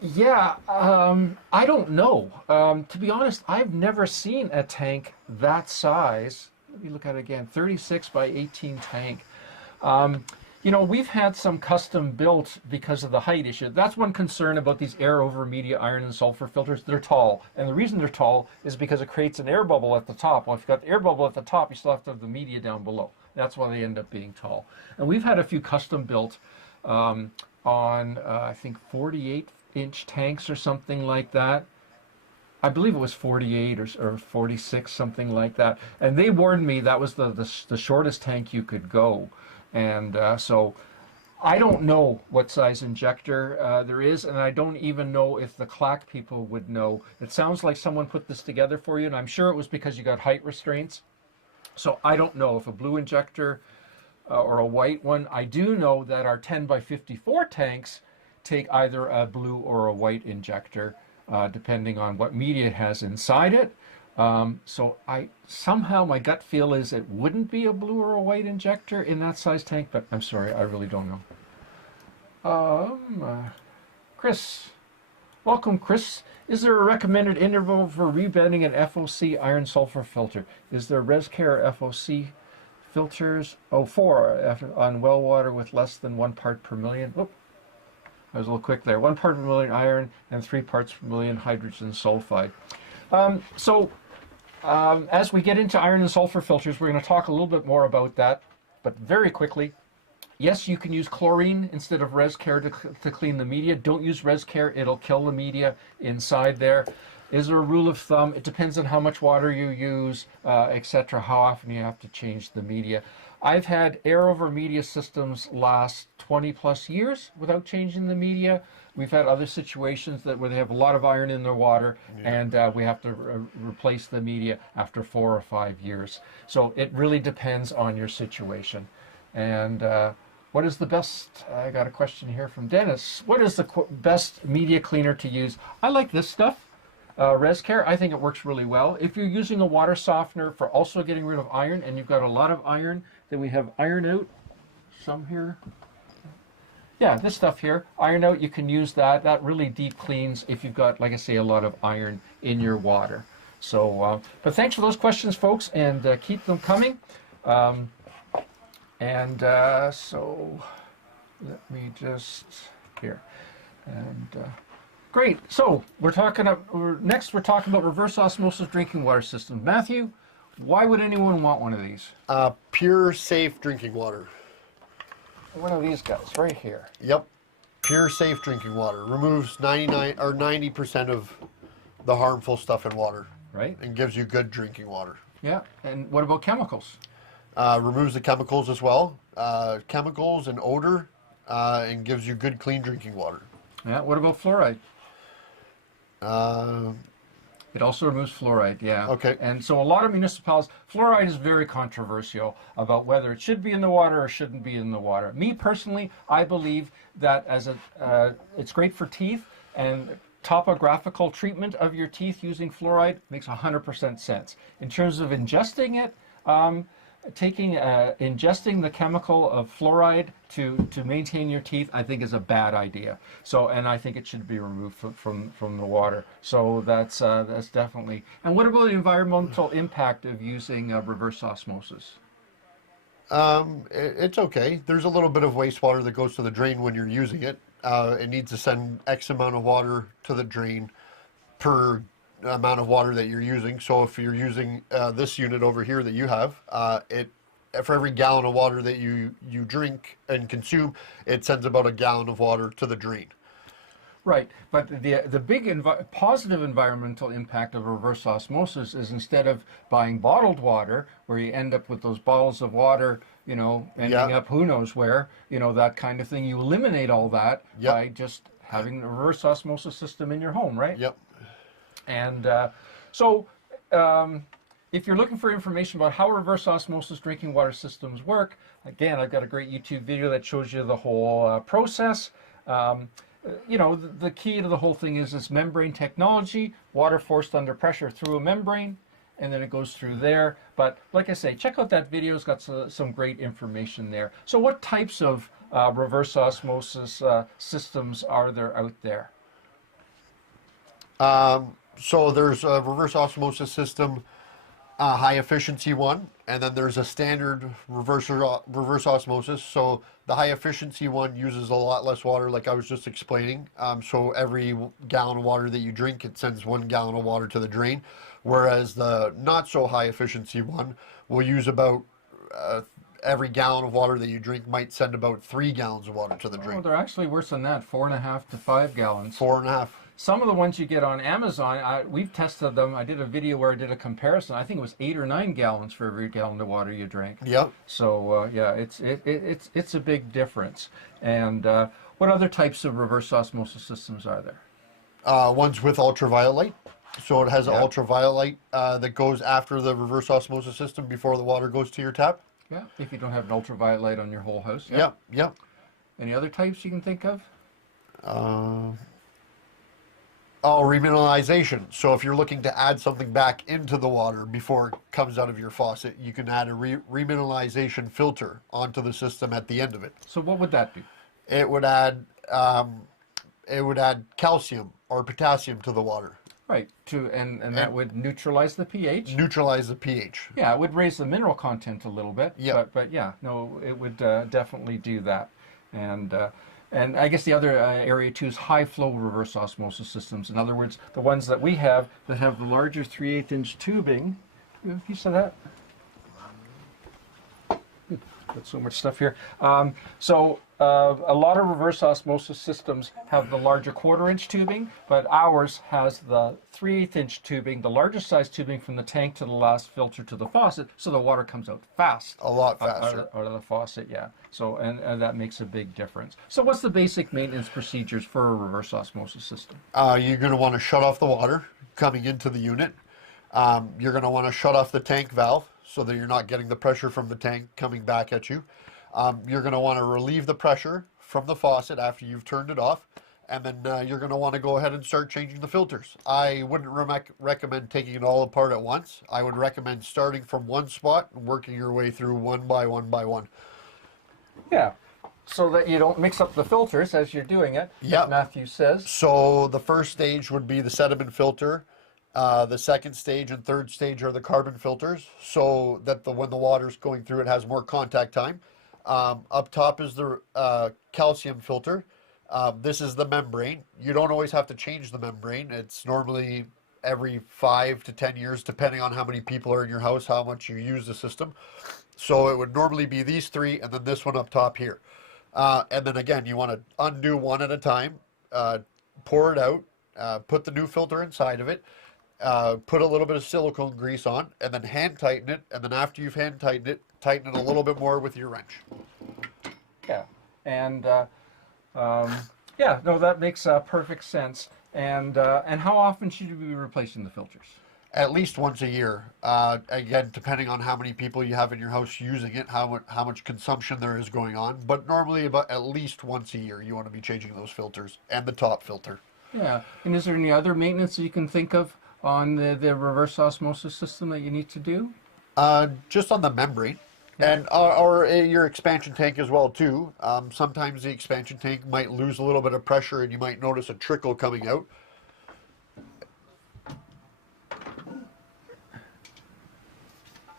Yeah, I don't know. To be honest, I've never seen a tank that size. Let me look at it again. 36 by 18 tank. We've had some custom built because of the height issue. That's one concern about these air over media iron and sulfur filters. They're tall. And the reason they're tall is because it creates an air bubble at the top. Well, if you've got the air bubble at the top, you still have to have the media down below. That's why they end up being tall. And we've had a few custom built on, I think, 48-inch tanks or something like that. I believe it was 48 or 46, something like that. And they warned me that was the shortest tank you could go. And so I don't know what size injector there is, and I don't even know if the clack people would know. It sounds like someone put this together for you, and I'm sure it was because you got height restraints. So I don't know if a blue injector or a white one. I do know that our 10 by 54 tanks take either a blue or a white injector, depending on what media it has inside it. So somehow my gut feel is it wouldn't be a blue or a white injector in that size tank, but I'm sorry, I really don't know. Chris, welcome, Chris. Is there a recommended interval for rebedding an FOC iron sulfur filter? Is there ResCare FOC filters? Oh, 4 on well water with less than 1 part per million. Whoop, I was a little quick there. 1 part per million iron and 3 parts per million hydrogen sulfide. As we get into iron and sulfur filters, we're going to talk a little bit more about that, but very quickly. Yes, you can use chlorine instead of ResCare to clean the media. Don't use ResCare. It'll kill the media inside there. Is there a rule of thumb? It depends on how much water you use, etc., how often you have to change the media. I've had air over media systems last 20 plus years without changing the media. We've had other situations where they have a lot of iron in their water, and we have to replace the media after 4 or 5 years. So it really depends on your situation. And what is the best, I got a question here from Dennis. What is the best media cleaner to use? I like this stuff. ResCare, I think it works really well. If you're using a water softener for also getting rid of iron, and you've got a lot of iron, then we have iron out, some here. Yeah, this stuff here, iron out, you can use that. That really deep cleans if you've got, like I say, a lot of iron in your water. So, but thanks for those questions, folks, and keep them coming. So let me just, here, and great. So we're talking next we're talking about reverse osmosis drinking water systems. Matthew, why would anyone want one of these? Pure, safe drinking water. One of these guys right here. Yep. Pure, safe drinking water. Removes 99 or 90% of the harmful stuff in water. Right. And gives you good drinking water. Yeah. And what about chemicals? Removes the chemicals as well. Chemicals and odor, and gives you good, clean drinking water. Yeah. What about fluoride? It also removes fluoride, yeah. Okay. And so a lot of municipalities, fluoride is very controversial about whether it should be in the water or shouldn't be in the water. Me personally, I believe that it's great for teeth, and topographical treatment of your teeth using fluoride makes 100% sense. In terms of ingesting it, ingesting the chemical of fluoride to maintain your teeth, I think is a bad idea. So, and I think it should be removed from the water. So that's definitely. And what about the environmental impact of using reverse osmosis? It's okay. There's a little bit of wastewater that goes to the drain when you're using it. It needs to send X amount of water to the drain per amount of water that you're using. So if you're using this unit over here that you have, for every gallon of water that you drink and consume, it sends about a gallon of water to the drain. Right, but the big positive environmental impact of reverse osmosis is instead of buying bottled water, where you end up with those bottles of water, you know, ending up who knows where, you know, that kind of thing. You eliminate all that by just having a reverse osmosis system in your home, right? Yep. And if you're looking for information about how reverse osmosis drinking water systems work, again, I've got a great YouTube video that shows you the whole process. You know, the key to the whole thing is this membrane technology, water forced under pressure through a membrane, and then it goes through there. But like I say, check out that video. It's got some great information there. So what types of reverse osmosis systems are there out there? So there's a reverse osmosis system, high efficiency one, and then there's a standard reverse osmosis. So the high efficiency one uses a lot less water, like I was just explaining. So every gallon of water that you drink, it sends 1 gallon of water to the drain. Whereas the not so high efficiency one will use about every gallon of water that you drink might send about 3 gallons of water to the drain. Oh, they're actually worse than that, 4.5 to 5 gallons. 4.5. Some of the ones you get on Amazon, we've tested them. I did a video where I did a comparison. I think it was 8 or 9 gallons for every gallon of water you drank. Yep. So yeah, it's a big difference. And what other types of reverse osmosis systems are there? One's with ultraviolet. So it has an ultraviolet that goes after the reverse osmosis system before the water goes to your tap. Yeah, if you don't have an ultraviolet light on your whole house. Yep, yep. Any other types you can think of? Remineralization. So if you're looking to add something back into the water before it comes out of your faucet, you can add a remineralization filter onto the system at the end of it. So what would that do? It would add calcium or potassium to the water. Right, and that would neutralize the pH. Neutralize the pH. Yeah, it would raise the mineral content a little bit. Yeah. But yeah, no, it would definitely do that. And I guess the other area too is high flow reverse osmosis systems. In other words, the ones that we have that have the larger 3/8 inch tubing. You said that? Got so much stuff here. A lot of reverse osmosis systems have the larger 1/4 inch tubing, but ours has the 3/8 inch tubing, the largest size tubing from the tank to the last filter to the faucet, so the water comes out fast. A lot faster. Out of the faucet, yeah. So, and that makes a big difference. So what's the basic maintenance procedures for a reverse osmosis system? You're going to want to shut off the water coming into the unit. You're going to want to shut off the tank valve so that you're not getting the pressure from the tank coming back at you. You're going to want to relieve the pressure from the faucet after you've turned it off, and then you're going to want to go ahead and start changing the filters. I wouldn't recommend taking it all apart at once. I would recommend starting from one spot and working your way through one by one by one. Yeah, so that you don't mix up the filters as you're doing it, Yep. as Matthew says. So the first stage would be the sediment filter. The second stage and third stage are the carbon filters, so that when the water's going through, it has more contact time. Up top is the calcium filter. This is the membrane. You don't always have to change the membrane. It's normally every 5 to 10 years, depending on how many people are in your house, how much you use the system. So it would normally be these three, and then this one up top here. And then again, you want to undo one at a time, pour it out, put the new filter inside of it, put a little bit of silicone grease on, and then hand tighten it. And then after you've hand tightened it, tighten it a little bit more with your wrench. Yeah, and yeah, no, that makes perfect sense. And how often should you be replacing the filters? At least once a year. Again, depending on how many people you have in your house using it, how much consumption there is going on. But normally about at least once a year you want to be changing those filters and the top filter. Yeah, and is there any other maintenance that you can think of on the reverse osmosis system that you need to do? Just on the membrane. And or your expansion tank as well too. Sometimes the expansion tank might lose a little bit of pressure, and you might notice a trickle coming out.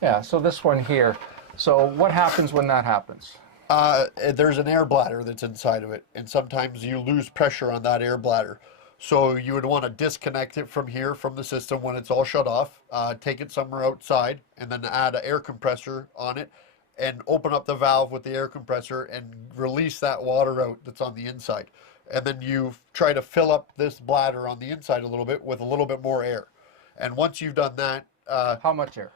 Yeah, so this one here. So what happens when that happens? There's an air bladder that's inside of it, and sometimes you lose pressure on that air bladder. So you would want to disconnect it from here, from the system when it's all shut off, take it somewhere outside, and then add an air compressor on it, and open up the valve with the air compressor and release that water out that's on the inside. And then you try to fill up this bladder on the inside a little bit with a little bit more air. And once you've done that, How much air?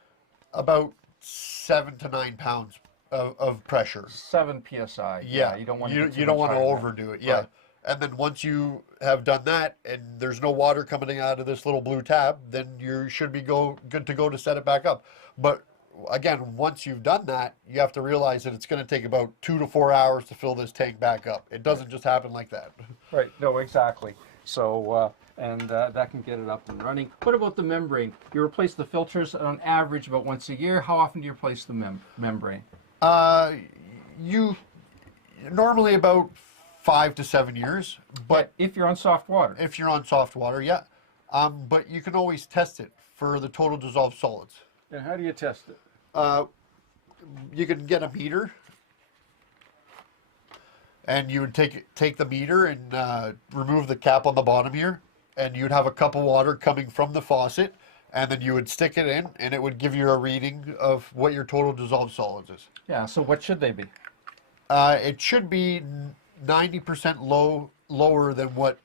about 7 to 9 pounds of pressure. 7 psi. Yeah, you don't want you don't want to overdo it. Yeah, Right. and then once you have done that, and there's no water coming out of this little blue tab, then you should be good to go to set it back up. But again, once you've done that, you have to realize that it's going to take about 2 to 4 hours to fill this tank back up. It doesn't just happen like that. Right. No, exactly. So that can get it up and running. What about the membrane? You replace the filters on average about once a year. How often do you replace the membrane? You normally about 5 to 7 years, but if you're on soft water. if you're on soft water, yeah. But you can always test it for the total dissolved solids. And how do you test it? You can get a meter, and you would take the meter and remove the cap on the bottom here, and you'd have a cup of water coming from the faucet, and then you would stick it in, and it would give you a reading of what your total dissolved solids is. Yeah, so what should they be? It should be 90% lower than what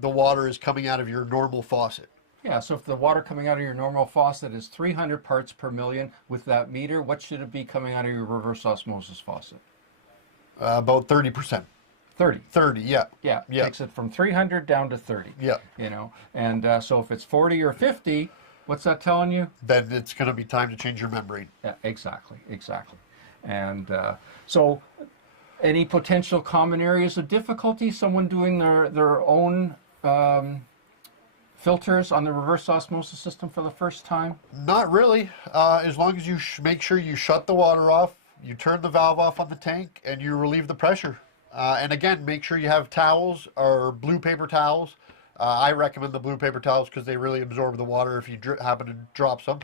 the water is coming out of your normal faucet. Yeah, so if the water coming out of your normal faucet is 300 parts per million with that meter, what should it be coming out of your reverse osmosis faucet? About 30%. 30. 30, yeah. Yeah, Yeah. takes it from 300 down to 30. Yeah. You know, and so if it's 40 or 50, what's that telling you? Then it's going to be time to change your membrane. Yeah, exactly. And so any potential common areas of difficulty, someone doing their own filters on the reverse osmosis system for the first time? Not really. As long as you make sure you shut the water off, you turn the valve off on the tank, and you relieve the pressure. And again, make sure you have towels or blue paper towels. I recommend the blue paper towels because they really absorb the water if you happen to drop some.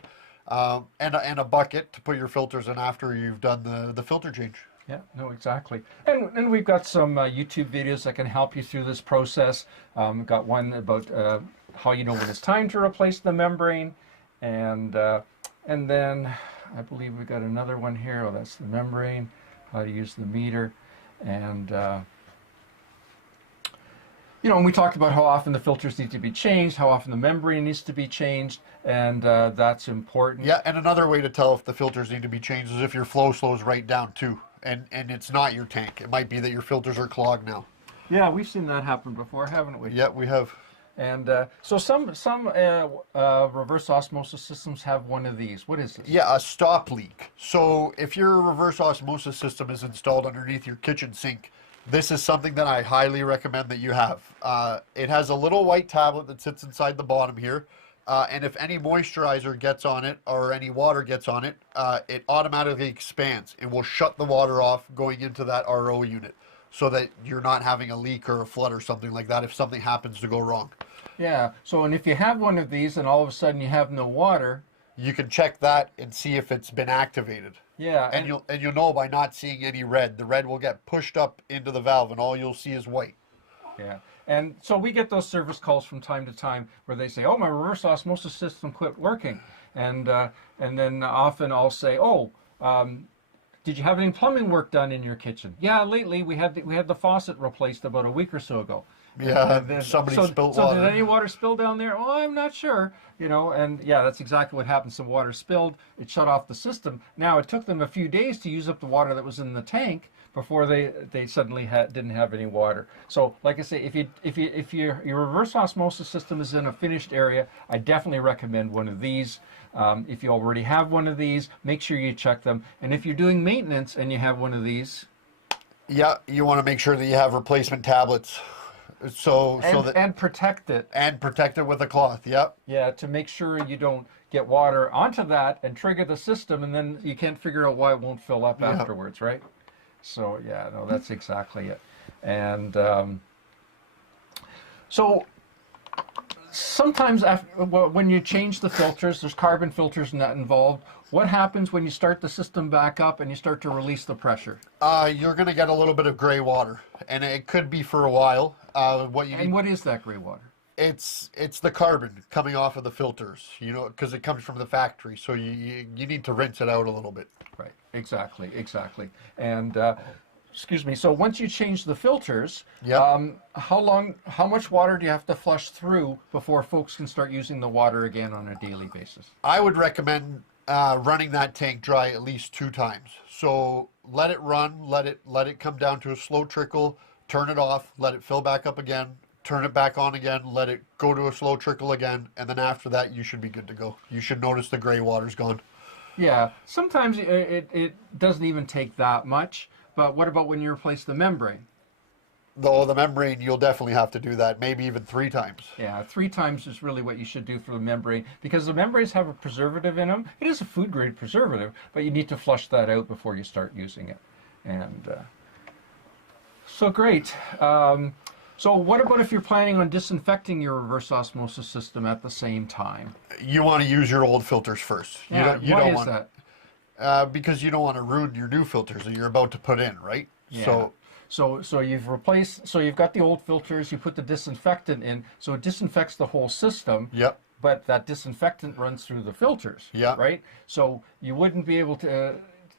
And a bucket to put your filters in after you've done the filter change. Yeah, no, exactly. And we've got some YouTube videos that can help you through this process. Got one about how you know when it's time to replace the membrane, and then I believe we got another one here. Oh, that's the membrane. How to use the meter, and you know, and we talked about how often the filters need to be changed, how often the membrane needs to be changed, and that's important. Yeah, and another way to tell if the filters need to be changed is if your flow slows right down too, and it's not your tank. It might be that your filters are clogged now. Yeah, we've seen that happen before, haven't we? Yeah, we have. And so some reverse osmosis systems have one of these. What is this? Yeah, a stop leak. So if your reverse osmosis system is installed underneath your kitchen sink, this is something that I highly recommend that you have. It has a little white tablet that sits inside the bottom here. And if any moisturizer gets on it or any water gets on it, it automatically expands and will shut the water off going into that RO unit so that you're not having a leak or a flood or something like that if something happens to go wrong. Yeah, so and if you have one of these and all of a sudden you have no water, you can check that and see if it's been activated. Yeah, and you'll know by not seeing any red. The red will get pushed up into the valve and all you'll see is white. Yeah. And so we get those service calls from time to time where they say, "Oh, my reverse osmosis system quit working," and then often I'll say, "Oh, did you have any plumbing work done in your kitchen?" "Yeah, lately we had the faucet replaced about a week or so ago." Yeah, somebody spilled water. So did any water spill down there? "Well, I'm not sure." You know, and yeah, that's exactly what happened. Some water spilled. It shut off the system. Now it took them a few days to use up the water that was in the tank before they suddenly didn't have any water. So, like I say, if your reverse osmosis system is in a finished area, I definitely recommend one of these. If you already have one of these, make sure you check them. And if you're doing maintenance and you have one of these, yeah, you want to make sure that you have replacement tablets. And protect it. And protect it with a cloth. Yep. Yeah, to make sure you don't get water onto that and trigger the system, and then you can't figure out why it won't fill up afterwards, right? So yeah, no, that's exactly it. And so sometimes when you change the filters, there's carbon filters not involved. What happens when you start the system back up and you start to release the pressure? You're going to get a little bit of gray water, and it could be for a while. What is that gray water? It's the carbon coming off of the filters, you know, because it comes from the factory. So you need to rinse it out a little bit. Right. Exactly. And excuse me. So once you change the filters, how much water do you have to flush through before folks can start using the water again on a daily basis? I would recommend running that tank dry at least 2 times. So let it run, let it come down to a slow trickle, turn it off, let it fill back up again, turn it back on again, let it go to a slow trickle again, and then after that you should be good to go. You should notice the gray water's gone. Yeah, sometimes it doesn't even take that much, but what about when you replace the membrane? Though the membrane, you'll definitely have to do that, maybe even 3 times. Yeah, 3 times is really what you should do for the membrane, because the membranes have a preservative in them. It is a food-grade preservative, but you need to flush that out before you start using it. And so great. So what about if you're planning on disinfecting your reverse osmosis system at the same time? You want to use your old filters first. Yeah, why is that? Because you don't want to ruin your new filters that you're about to put in, right? Yeah. So you've replaced, so you've got the old filters, you put the disinfectant in, so it disinfects the whole system. Yep. But that disinfectant runs through the filters. Yeah. Right? So you wouldn't be able to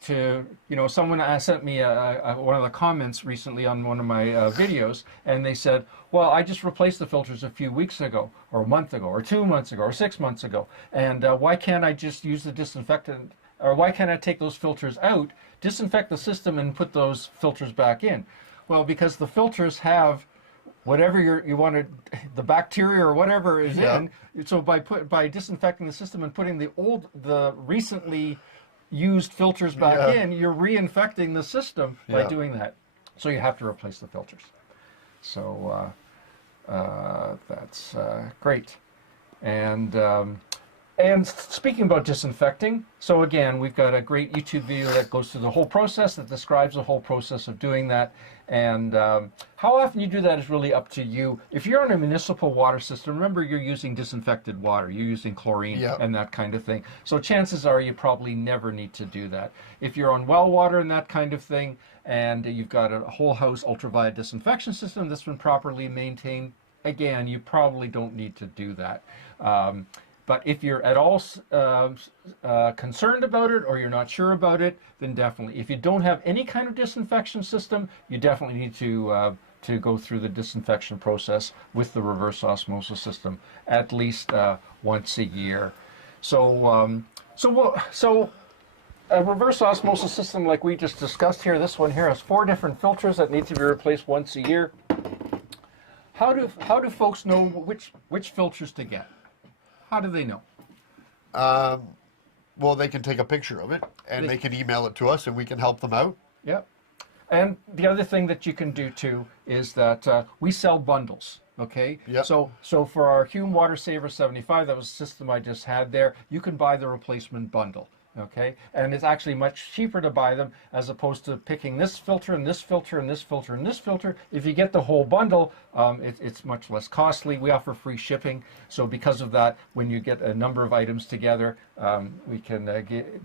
you know, someone sent me one of the comments recently on one of my videos, and they said, well, I just replaced the filters a few weeks ago, or a month ago, or 2 months ago, or 6 months ago, and why can't I just use the disinfectant, or why can't I take those filters out, disinfect the system, and put those filters back in? Well, because the filters have whatever you wanted, the bacteria or whatever is in. So by disinfecting the system and putting the recently used filters back in, you're reinfecting the system by doing that. So you have to replace the filters. So that's great. And speaking about disinfecting, so again, we've got a great YouTube video that goes through the whole process, that describes the whole process of doing that. And how often you do that is really up to you. If you're on a municipal water system, remember you're using disinfected water. You're using chlorine and that kind of thing. So chances are you probably never need to do that. If you're on well water and that kind of thing, and you've got a whole house ultraviolet disinfection system that's been properly maintained, again, you probably don't need to do that. But if you're at all concerned about it, or you're not sure about it, then definitely. If you don't have any kind of disinfection system, you definitely need to go through the disinfection process with the reverse osmosis system at least once a year. So a reverse osmosis system like we just discussed here, this one here has 4 different filters that need to be replaced once a year. How do folks know which filters to get? How do they know? Well, they can take a picture of it, and they can email it to us, and we can help them out. Yep. And the other thing that you can do, too, is that we sell bundles, okay? Yep. So for our Hume Water Saver 75, that was the system I just had there, you can buy the replacement bundle. Okay, and it's actually much cheaper to buy them as opposed to picking this filter and this filter and this filter and this filter. If you get the whole bundle, it's much less costly. We offer free shipping, so because of that, when you get a number of items together, we can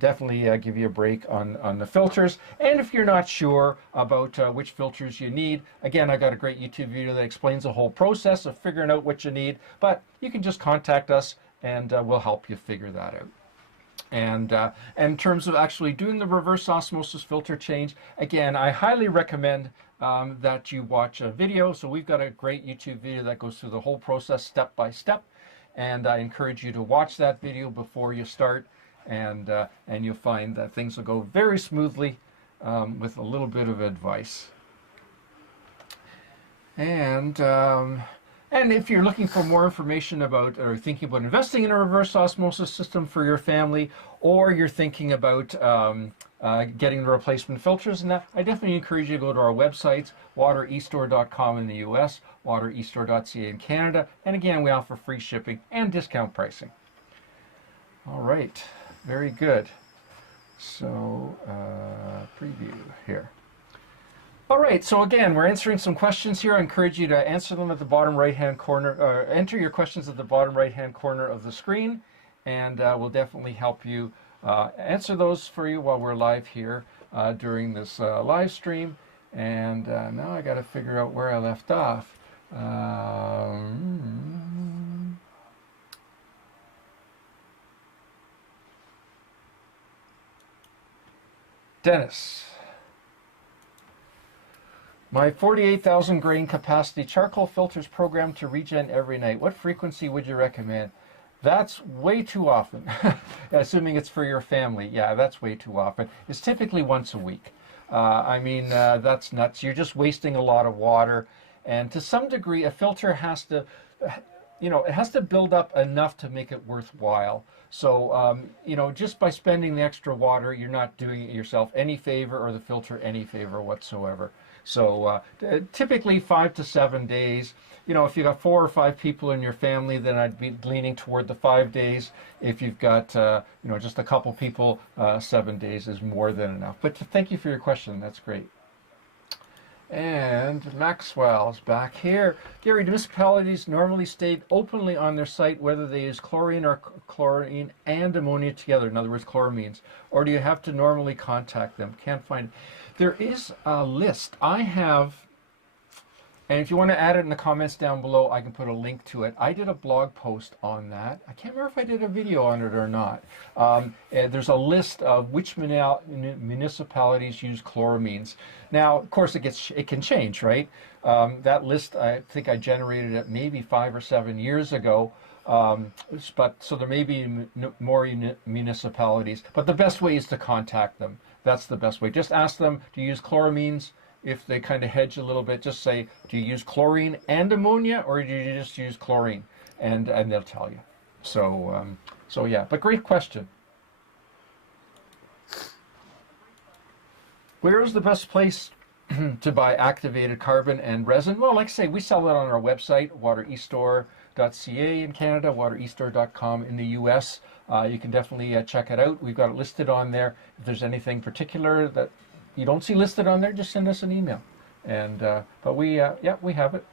definitely give you a break on the filters. And if you're not sure about which filters you need, again, I got a great YouTube video that explains the whole process of figuring out what you need. But you can just contact us, and we'll help you figure that out. And in terms of actually doing the reverse osmosis filter change, again, I highly recommend that you watch a video. So we've got a great YouTube video that goes through the whole process step by step. And I encourage you to watch that video before you start. And you'll find that things will go very smoothly with a little bit of advice. And if you're looking for more information about or thinking about investing in a reverse osmosis system for your family, or you're thinking about getting the replacement filters and that, I definitely encourage you to go to our websites, waterestore.com in the US, watereStore.ca in Canada. And again, we offer free shipping and discount pricing. All right, very good. So, preview here. All right, so again, we're answering some questions here. I encourage you to answer them at the bottom right-hand corner, or enter your questions at the bottom right-hand corner of the screen, and we'll definitely help you answer those for you while we're live here during this live stream. And now I got to figure out where I left off. Dennis. My 48,000 grain capacity charcoal filters programmed to regen every night. What frequency would you recommend? That's way too often, assuming it's for your family. Yeah, that's way too often. It's typically once a week. I mean, that's nuts. You're just wasting a lot of water. And to some degree, a filter has to, it has to build up enough to make it worthwhile. So, just by spending the extra water, you're not doing it yourself any favor or the filter any favor whatsoever. So typically 5 to 7 days. If you've got 4 or 5 people in your family, then I'd be leaning toward the 5 days. If you've got, just a couple people, 7 days is more than enough. But thank you for your question. That's great. And Maxwell's back here. Gary, do municipalities normally state openly on their site whether they use chlorine or chlorine and ammonia together, in other words, chloramines, or do you have to normally contact them? Can't find it. There is a list. I have, and if you want to add it in the comments down below, I can put a link to it. I did a blog post on that. I can't remember if I did a video on it or not. And there's a list of which municipalities use chloramines. Now, of course, it can change, right? That list, I think I generated it maybe 5 or 7 years ago. So there may be more municipalities, but the best way is to contact them. That's the best way. Just ask them, do you use chloramines? If they kind of hedge a little bit, just say, do you use chlorine and ammonia, or do you just use chlorine? And they'll tell you. So yeah, but great question. Where is the best place to buy activated carbon and resin? Well, like I say, we sell it on our website, watereStore.ca in Canada, watereStore.com in the US. You can definitely check it out. We've got it listed on there. If there's anything particular that you don't see listed on there, just send us an email. And but we have it.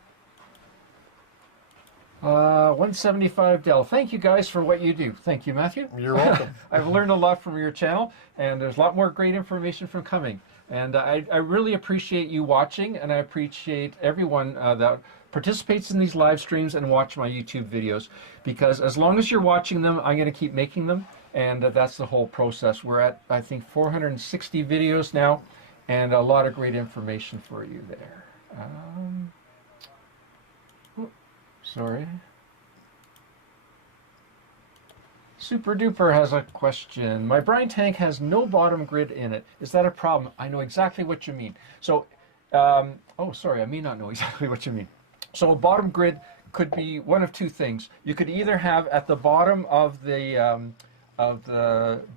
175 Dell. Thank you guys for what you do. Thank you, Matthew. You're welcome. I've learned a lot from your channel, and there's a lot more great information from coming. And I really appreciate you watching, and I appreciate everyone that participates in these live streams and watch my YouTube videos, because as long as you're watching them, I'm going to keep making them. And that's the whole process. We're at, I think, 460 videos now, and a lot of great information for you there. Sorry. Super Duper has a question. My brine tank has no bottom grid in it. Is that a problem? I know exactly what you mean. So, oh, sorry, I may not know exactly what you mean. So a bottom grid could be one of two things. You could either have at the bottom of the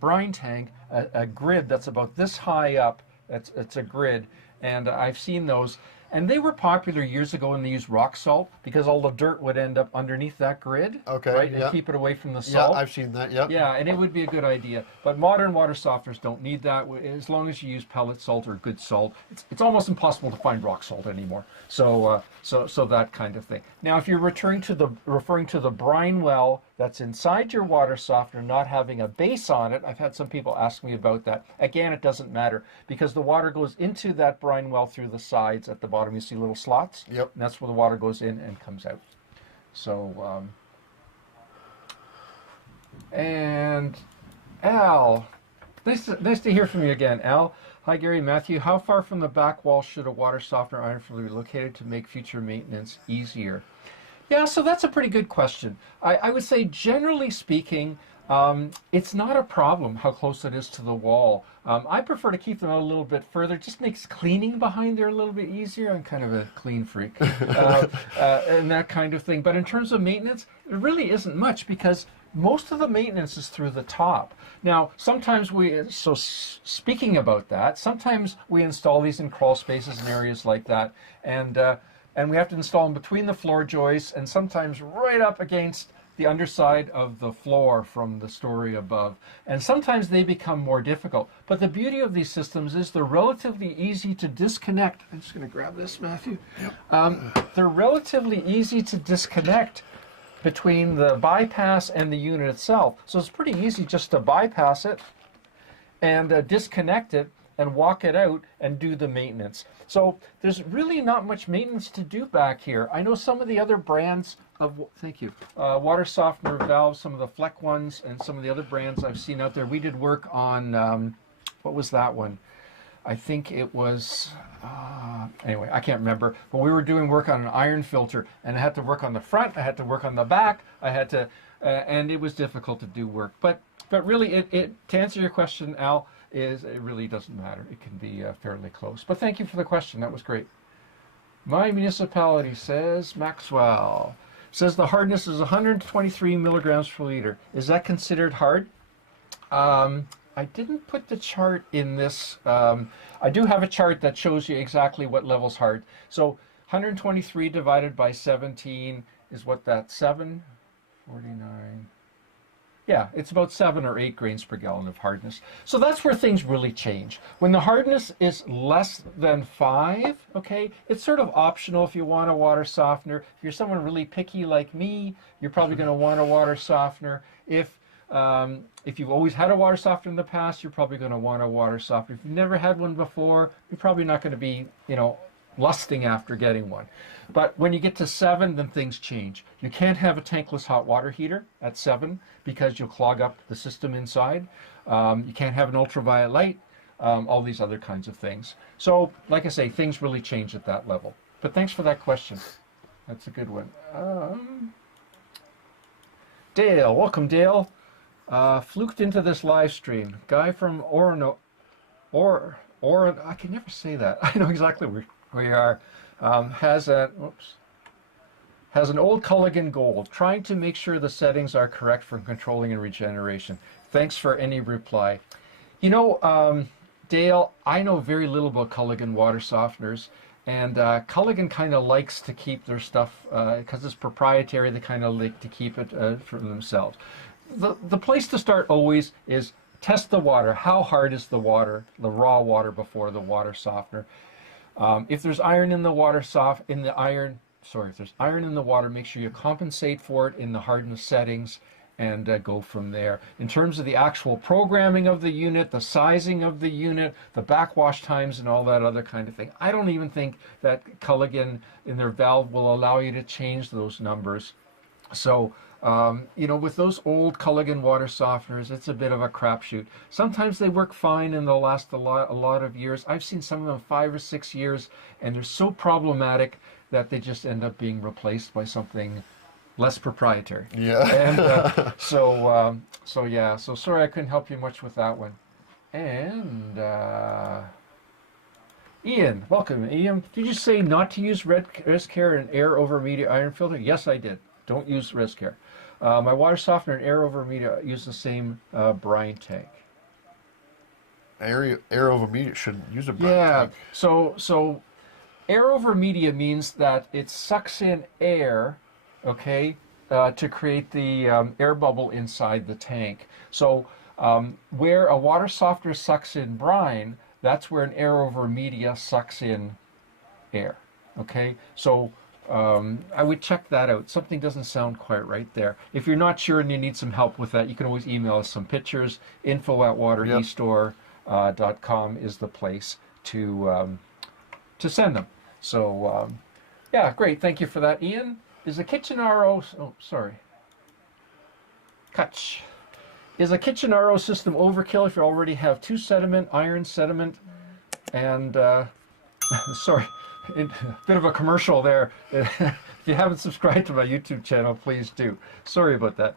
brine tank a grid that's about this high up. It's a grid, and I've seen those. And they were popular years ago when they used rock salt, because all the dirt would end up underneath that grid, okay, right, yeah, and keep it away from the salt. Yeah, I've seen that, yeah. Yeah, and it would be a good idea. But modern water softeners don't need that. As long as you use pellet salt or good salt, it's almost impossible to find rock salt anymore. So that kind of thing. Now, if you're referring to the brine well that's inside your water softener, not having a base on it, I've had some people ask me about that. Again, it doesn't matter, because the water goes into that brine well through the sides at the bottom. You see little slots? Yep. And that's where the water goes in and comes out. So, and Al, nice to hear from you again, Al. Hi, Gary, Matthew. How far from the back wall should a water softener iron filter be located to make future maintenance easier? Yeah, so that's a pretty good question. I would say, generally speaking, it's not a problem how close it is to the wall. I prefer to keep them a little bit further. It just makes cleaning behind there a little bit easier. I'm kind of a clean freak, and that kind of thing. But in terms of maintenance, it really isn't much, because most of the maintenance is through the top. Now, sometimes speaking about that, sometimes we install these in crawl spaces and areas like that, and and we have to install them between the floor joists and sometimes right up against the underside of the floor from the story above. And sometimes they become more difficult. But the beauty of these systems is they're relatively easy to disconnect. I'm just going to grab this, Matthew. Yep. They're relatively easy to disconnect between the bypass and the unit itself. So it's pretty easy just to bypass it and disconnect it and walk it out and do the maintenance. So there's really not much maintenance to do back here. I know some of the other brands of, thank you, water softener valves, some of the Fleck ones and some of the other brands I've seen out there. We did work on, what was that one? I think it was, anyway, I can't remember, but we were doing work on an iron filter, and I had to work on the front, I had to work on the back, I had to, and it was difficult to do work. But really, to answer your question, Al, it really doesn't matter. It can be fairly close. But thank you for the question. That was great. My municipality, says Maxwell, says the hardness is 123 milligrams per liter. Is that considered hard? I didn't put the chart in this. I do have a chart that shows you exactly what level's hard. So 123 divided by 17 is what that, 7? 49. Yeah, it's about 7 or 8 grains per gallon of hardness. So that's where things really change. When the hardness is less than 5, okay, it's sort of optional if you want a water softener. If you're someone really picky like me, you're probably going to want a water softener. If you've always had a water softener in the past, you're probably going to want a water softener. If you've never had one before, you're probably not going to be, lusting after getting one. But when you get to 7, then things change. You can't have a tankless hot water heater at 7 because you'll clog up the system inside. You can't have an ultraviolet light, all these other kinds of things. So, like I say, things really change at that level. But thanks for that question. That's a good one. Dale, welcome, Dale. Fluked into this live stream. Guy from I can never say that. I know exactly where we are. Has an old Culligan Gold, trying to make sure the settings are correct for controlling and regeneration. Thanks for any reply. Dale, I know very little about Culligan water softeners, and Culligan kind of likes to keep their stuff, because it's proprietary, they kind of like to keep it for themselves. The place to start always is test the water. How hard is the water, the raw water before the water softener? If there's iron in the water, if there's iron in the water, make sure you compensate for it in the hardness settings and go from there. In terms of the actual programming of the unit, the sizing of the unit, the backwash times and all that other kind of thing, I don't even think that Culligan in their valve will allow you to change those numbers. So, with those old Culligan water softeners, it's a bit of a crapshoot. Sometimes they work fine and they'll last a lot of years. I've seen some of them 5 or 6 years, and they're so problematic that they just end up being replaced by something less proprietary. Yeah. And so sorry I couldn't help you much with that one. And Ian, welcome. Ian, did you say not to use ResCare and air over media iron filter? Yes, I did. Don't use ResCare. My water softener and air over media use the same brine tank. Air over media should use a brine tank. So air over media means that it sucks in air, okay, to create the air bubble inside the tank. So where a water softener sucks in brine, that's where an air over media sucks in air, okay? So I would check that out. Something doesn't sound quite right there. If you're not sure and you need some help with that, you can always email us some pictures. info@watereStore.com is the place to send them. So, yeah, great. Thank you for that, Ian. Is a kitchen RO... Oh, sorry. Kutch. Is a kitchen RO system overkill if you already have 2 sediment, iron sediment, and... sorry. A bit of a commercial there. If you haven't subscribed to my YouTube channel, please do. Sorry about that.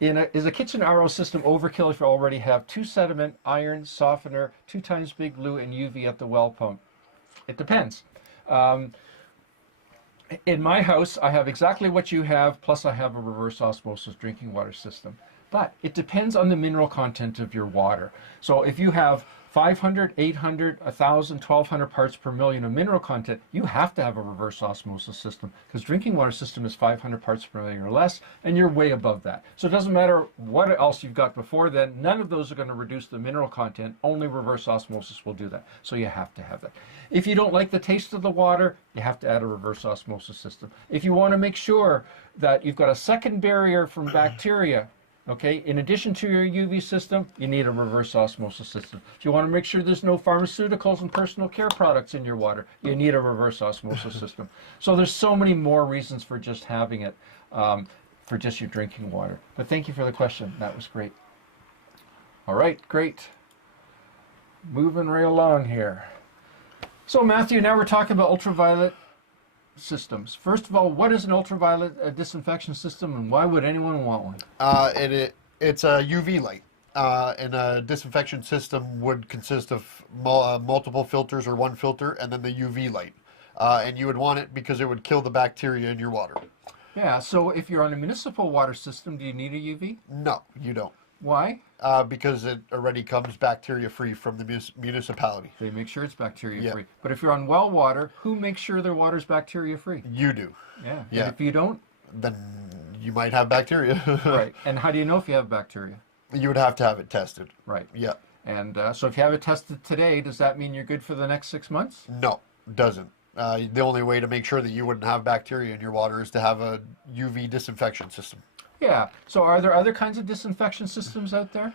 Is a kitchen RO system overkill if you already have 2 sediment, iron, softener, 2 times Big Blue, and UV at the well pump? It depends. In my house, I have exactly what you have, plus I have a reverse osmosis drinking water system. But it depends on the mineral content of your water. So if you have 500, 800, 1,000, 1,200 parts per million of mineral content, you have to have a reverse osmosis system, because drinking water system is 500 parts per million or less, and you're way above that. So it doesn't matter what else you've got before then, none of those are going to reduce the mineral content, only reverse osmosis will do that. So you have to have that. If you don't like the taste of the water, you have to add a reverse osmosis system. If you want to make sure that you've got a second barrier from bacteria, okay, in addition to your UV system, you need a reverse osmosis system. If you want to make sure there's no pharmaceuticals and personal care products in your water, you need a reverse osmosis system. So there's so many more reasons for just having it, for just your drinking water. But thank you for the question. That was great. All right, great. Moving right along here. So Matthew, now we're talking about ultraviolet systems. First of all, what is an ultraviolet disinfection system, and why would anyone want one? It's a UV light, and a disinfection system would consist of multiple filters or one filter, and then the UV light. And you would want it because it would kill the bacteria in your water. Yeah, so if you're on a municipal water system, do you need a UV? No, you don't. Why? Because it already comes bacteria-free from the municipality. They make sure it's bacteria-free. But if you're on well water, who makes sure their water's bacteria-free? You do. Yeah. Yeah. And if you don't? Then you might have bacteria. Right. And how do you know if you have bacteria? You would have to have it tested. Right. Yeah. And so if you have it tested today, does that mean you're good for the next 6 months? No, it doesn't. The only way to make sure that you wouldn't have bacteria in your water is to have a UV disinfection system. Yeah. So are there other kinds of disinfection systems out there?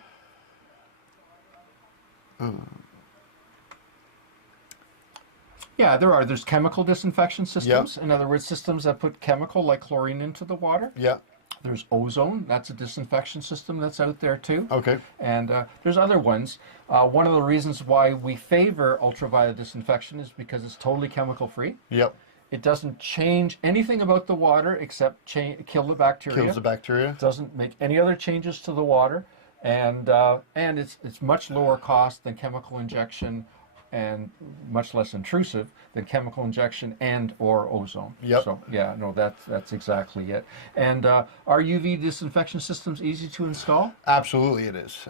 Yeah, there are. There's chemical disinfection systems. In other words, systems that put chemical like chlorine into the water. Yeah. There's ozone. That's a disinfection system that's out there too. Okay. And there's other ones. One of the reasons why we favor ultraviolet disinfection is because it's totally chemical free. Yep. It doesn't change anything about the water except kill the bacteria. Kills the bacteria. It doesn't make any other changes to the water, and it's much lower cost than chemical injection, and much less intrusive than chemical injection and or ozone. Yep. So yeah, no, that's exactly it. And are UV disinfection systems easy to install? Absolutely, it is.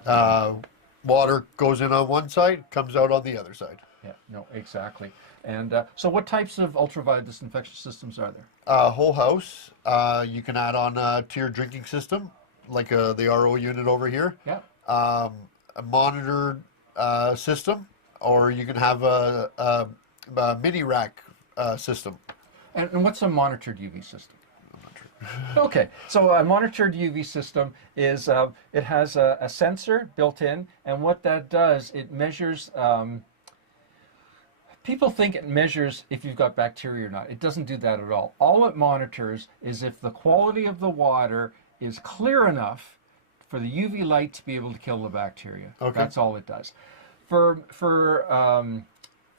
Water goes in on one side, comes out on the other side. Yeah, no, exactly. And so what types of ultraviolet disinfection systems are there? Whole house, you can add on to your drinking system, like the RO unit over here. Yeah. A monitored system, or you can have a mini rack system. And what's a monitored UV system? Okay, so a monitored UV system is, it has a sensor built in, and what that does, it measures, people think it measures if you've got bacteria or not. It doesn't do that at all. All it monitors is if the quality of the water is clear enough for the UV light to be able to kill the bacteria. Okay. That's all it does. For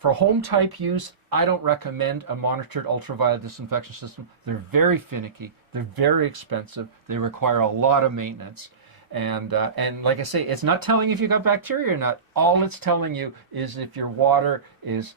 home type use, I don't recommend a monitored ultraviolet disinfection system. They're very finicky. They're very expensive. They require a lot of maintenance. And like I say, it's not telling you if you got bacteria or not. All it's telling you is if your water is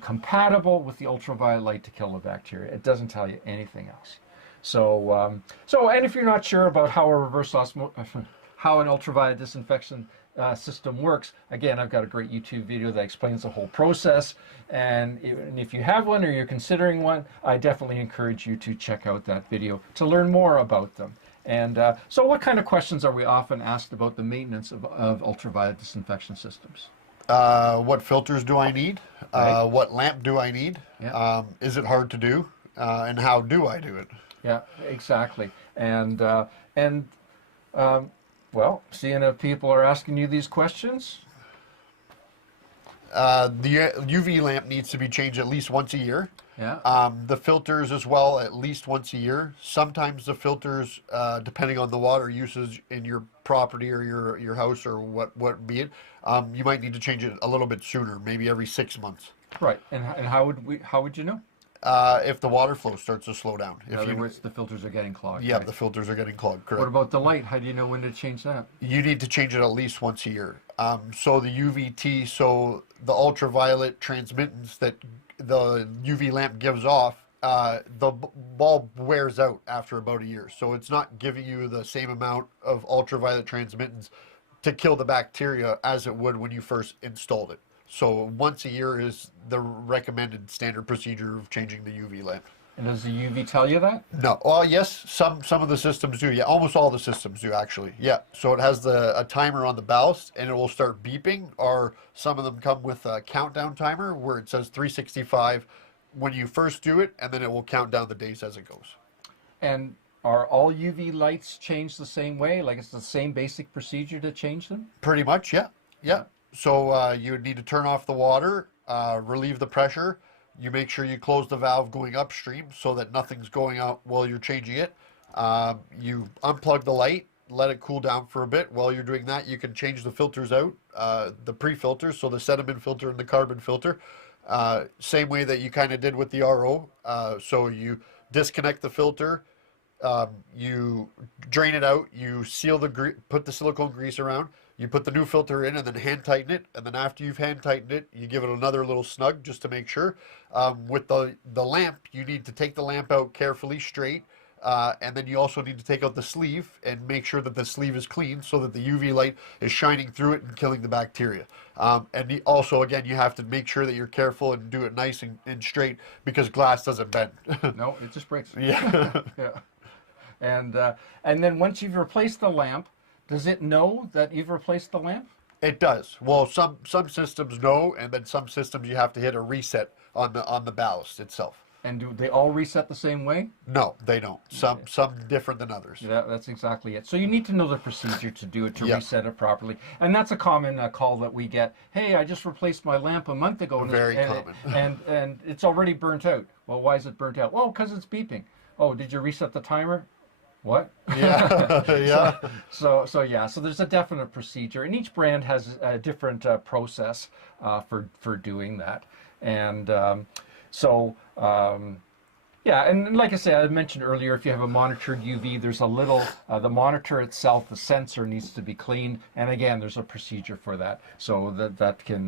compatible with the ultraviolet light to kill the bacteria. It doesn't tell you anything else. So, and if you're not sure about how a how an ultraviolet disinfection system works, again, I've got a great YouTube video that explains the whole process. And if you have one or you're considering one, I definitely encourage you to check out that video to learn more about them. And so what kind of questions are we often asked about the maintenance of ultraviolet disinfection systems? What filters do I need? Right. What lamp do I need? Yeah. Is it hard to do? And how do I do it? Yeah, exactly. And well, seeing if people are asking you these questions. The UV lamp needs to be changed at least once a year. Yeah. The filters as well, at least once a year. Sometimes the filters, depending on the water usage in your property or your house or what be it, you might need to change it a little bit sooner, maybe every 6 months. Right. And how would you know? If the water flow starts to slow down. In other words, the filters are getting clogged. Yeah, right? the filters are getting clogged, correct. What about the light? How do you know when to change that? You need to change it at least once a year. So the UVT, so the ultraviolet transmittance that the UV lamp gives off, the bulb wears out after about a year. So it's not giving you the same amount of ultraviolet transmittance to kill the bacteria as it would when you first installed it. So once a year is the recommended standard procedure of changing the UV lamp. And does the UV tell you that? No. Well, yes, some of the systems do. Yeah, almost all the systems do actually. Yeah. So it has a timer on the ballast, and it will start beeping. Or some of them come with a countdown timer where it says 365 when you first do it, and then it will count down the days as it goes. And are all UV lights changed the same way? Like it's the same basic procedure to change them? Pretty much, yeah. Yeah. So you would need to turn off the water, relieve the pressure. You make sure you close the valve going upstream so that nothing's going out while you're changing it. You unplug the light, let it cool down for a bit. While you're doing that, you can change the filters out, the pre-filters, so the sediment filter and the carbon filter. Same way that you kind of did with the RO. So you disconnect the filter, you drain it out, you seal put the silicone grease around, you put the new filter in and then hand tighten it, and then after you've hand tightened it, you give it another little snug just to make sure. With the lamp, you need to take the lamp out carefully straight, and then you also need to take out the sleeve and make sure that the sleeve is clean so that the UV light is shining through it and killing the bacteria. And also, again, you have to make sure that you're careful and do it nice and straight because glass doesn't bend. No, it just breaks. Yeah. Yeah. And then once you've replaced the lamp, does it know that you've replaced the lamp? It does. Well, some systems know, and then some systems you have to hit a reset on the ballast itself. And do they all reset the same way? No, they don't. Some different than others. Yeah, that's exactly it. So you need to know the procedure to do it, to Yep. reset it properly. And that's a common call that we get. Hey, I just replaced my lamp a month ago. And Very and common. and it's already burnt out. Well, why is it burnt out? Well, because it's beeping. Oh, did you reset the timer? What? Yeah. Yeah. So there's a definite procedure, and each brand has a different process for doing that. And yeah, and like I said, I mentioned earlier, if you have a monitored UV, there's a little, the monitor itself, the sensor needs to be cleaned, and again, there's a procedure for that, so that can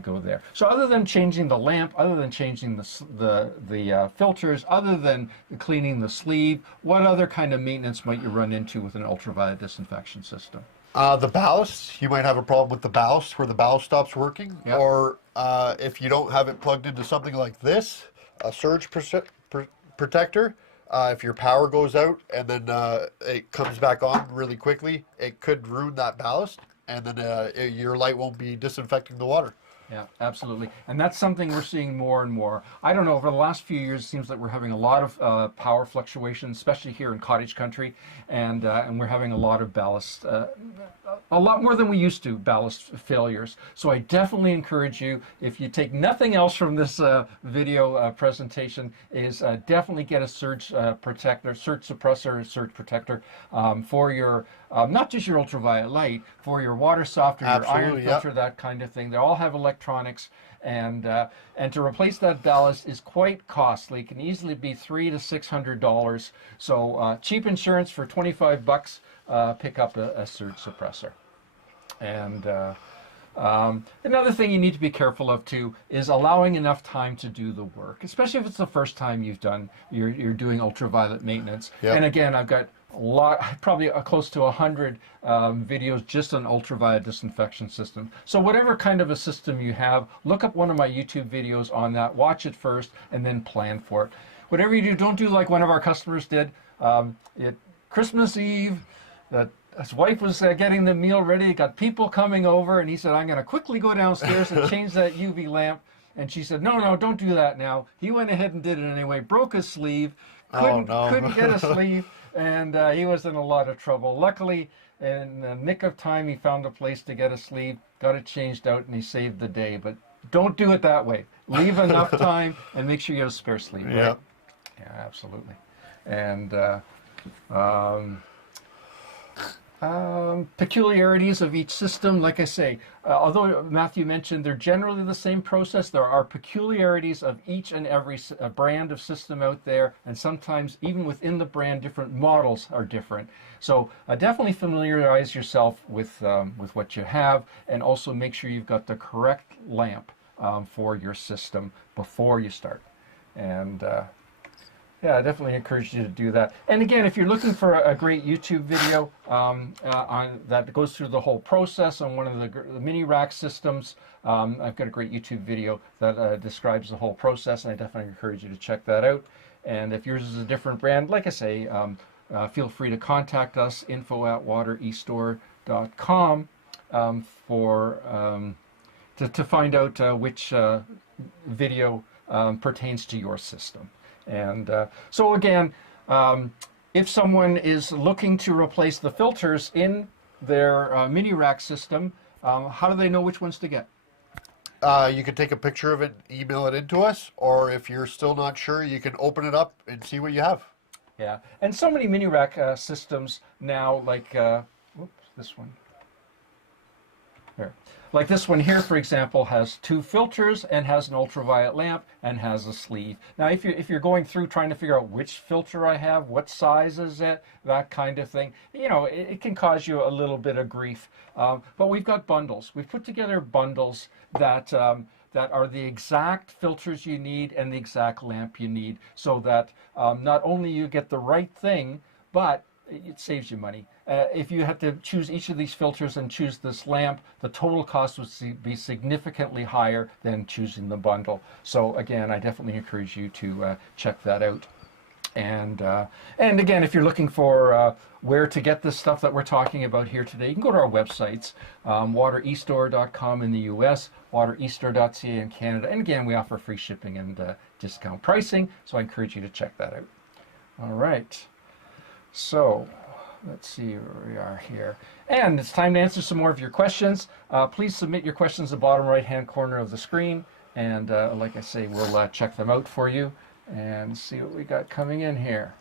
go there. So other than changing the lamp, other than changing the filters, other than cleaning the sleeve, what other kind of maintenance might you run into with an ultraviolet disinfection system? The ballast, you might have a problem with the ballast where the ballast stops working, Yep. or if you don't have it plugged into something like this, a surge protector. If your power goes out and then it comes back on really quickly, it could ruin that ballast, and then your light won't be disinfecting the water. Yeah, absolutely. And that's something we're seeing more and more. I don't know, over the last few years, it seems like we're having a lot of power fluctuations, especially here in cottage country, and we're having a lot of ballast, a lot more than we used to, ballast failures. So I definitely encourage you, if you take nothing else from this video presentation, is definitely get a surge protector, surge suppressor, surge protector for your, not just your ultraviolet light, for your water softener, your iron Absolutely, filter, that kind of thing. They all have electronics, and to replace that ballast is quite costly. It can easily be $300 to $600. So cheap insurance for $25. Pick up a surge suppressor. And another thing you need to be careful of too is allowing enough time to do the work, especially if it's the first time you're doing ultraviolet maintenance. Yep. And again, I've got a lot, probably close to 100 videos just on ultraviolet disinfection system. So whatever kind of a system you have, look up one of my YouTube videos on that, watch it first, and then plan for it. Whatever you do, don't do like one of our customers did. Christmas Eve, that his wife was getting the meal ready, got people coming over, and he said, I'm going to quickly go downstairs and change that UV lamp. And she said, no, don't do that now. He went ahead and did it anyway, broke his sleeve, couldn't get a sleeve, and he was in a lot of trouble. Luckily, in the nick of time, he found a place to get a sleeve, got it changed out, and he saved the day. But don't do it that way. Leave enough time and make sure you have a spare sleeve. Right? Yeah. Yeah, absolutely. And peculiarities of each system, like I say, although Matthew mentioned they're generally the same process, there are peculiarities of each and every brand of system out there, and sometimes even within the brand, different models are different. So definitely familiarize yourself with what you have, and also make sure you've got the correct lamp for your system before you start. And Yeah, I definitely encourage you to do that. And again, if you're looking for a great YouTube video that goes through the whole process on one of the mini rack systems, I've got a great YouTube video that describes the whole process, and I definitely encourage you to check that out. And if yours is a different brand, like I say, feel free to contact us, info@watereStore.com, to find out which video pertains to your system. And so again, if someone is looking to replace the filters in their mini rack system, how do they know which ones to get? You can take a picture of it, email it into us, or if you're still not sure, you can open it up and see what you have. Yeah, and so many mini rack systems now, like, whoops, this one. Here. Like this one here, for example, has 2 filters and has an ultraviolet lamp and has a sleeve. Now, if you're going through trying to figure out which filter I have, what size is it, that kind of thing, you know, it can cause you a little bit of grief. But we've got bundles. We've put together bundles that that are the exact filters you need and the exact lamp you need, so that not only you get the right thing, but it saves you money. If you had to choose each of these filters and choose this lamp, the total cost would be significantly higher than choosing the bundle. So again, I definitely encourage you to check that out. And again, if you're looking for where to get this stuff that we're talking about here today, you can go to our websites, watereStore.com in the US, watereStore.ca in Canada. And again, we offer free shipping and discount pricing, so I encourage you to check that out. All right. So let's see where we are here. And it's time to answer some more of your questions. Please submit your questions in the bottom right-hand corner of the screen. And like I say, we'll check them out for you and see what we got coming in here.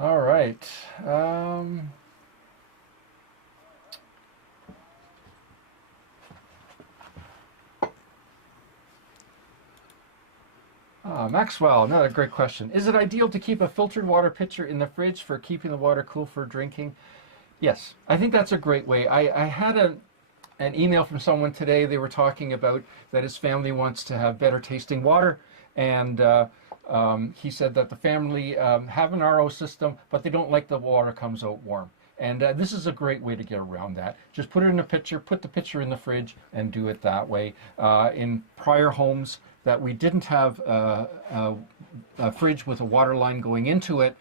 All right. Maxwell, another great question. Is it ideal to keep a filtered water pitcher in the fridge for keeping the water cool for drinking? Yes, I think that's a great way. I had an email from someone today. They were talking about that his family wants to have better tasting water, and he said that the family have an RO system, but they don't like the water comes out warm. And this is a great way to get around that. Just put it in a pitcher, put the pitcher in the fridge, and do it that way. In prior homes that we didn't have a fridge with a water line going into it,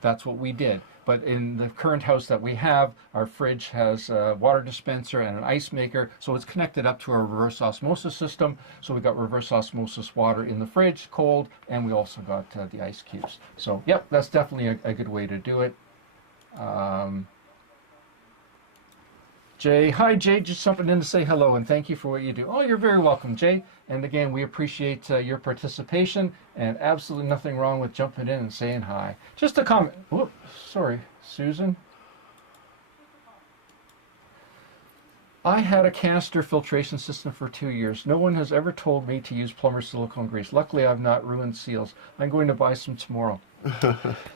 that's what we did. But in the current house that we have, our fridge has a water dispenser and an ice maker, so it's connected up to our reverse osmosis system. So we got reverse osmosis water in the fridge, cold, and we also got the ice cubes. So, yep, that's definitely a good way to do it. Jay, hi Jay, just jumping in to say hello and thank you for what you do. Oh, you're very welcome, Jay. And again, we appreciate your participation, and absolutely nothing wrong with jumping in and saying hi. Just a comment. Whoops, sorry, Susan. I had a canister filtration system for 2 years. No one has ever told me to use plumber silicone grease. Luckily, I've not ruined seals. I'm going to buy some tomorrow.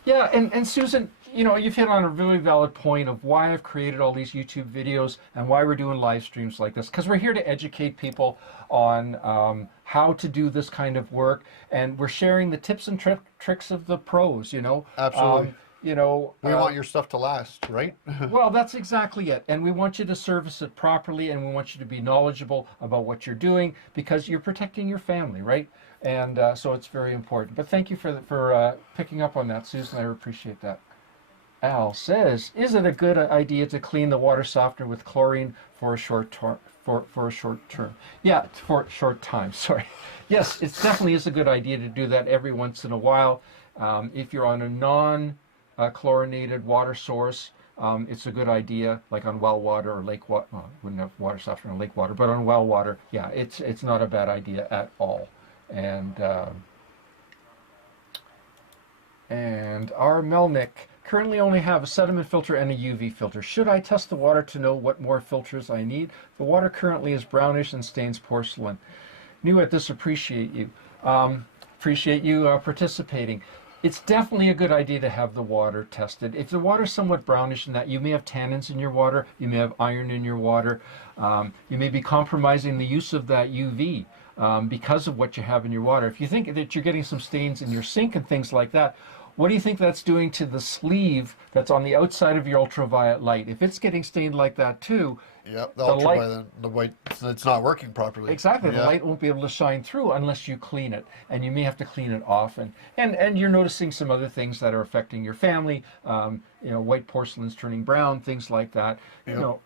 Yeah, and Susan, you know, you've hit on a really valid point of why I've created all these YouTube videos and why we're doing live streams like this. Because we're here to educate people on how to do this kind of work, and we're sharing the tips and tricks of the pros, you know. Absolutely. You know, we want your stuff to last, right? Well, that's exactly it. And we want you to service it properly, and we want you to be knowledgeable about what you're doing, because you're protecting your family, right? And so it's very important. But thank you for picking up on that, Susan. I appreciate that. Al says, is it a good idea to clean the water softener with chlorine for a short term? For a short term. Yeah, for a short time, sorry. Yes, it definitely is a good idea to do that every once in a while. If you're on a non-chlorinated water source, it's a good idea, like on well water or lake water. Well, wouldn't have water softener on lake water, but on well water, yeah, it's not a bad idea at all. And our Melnick, currently only have a sediment filter and a UV filter. Should I test the water to know what more filters I need? The water currently is brownish and stains porcelain. New at this, appreciate you. Appreciate you participating. It's definitely a good idea to have the water tested. If the water is somewhat brownish in that, you may have tannins in your water, you may have iron in your water, you may be compromising the use of that UV. because of what you have in your water. If you think that you're getting some stains in your sink and things like that, what do you think that's doing to the sleeve that's on the outside of your ultraviolet light? If it's getting stained like that too, Yep, the ultraviolet, the white, it's not working properly. exactly, Yeah. the light won't be able to shine through unless you clean it, and you may have to clean it often. And you're noticing some other things that are affecting your family. White porcelain's turning brown, things like that. Yep.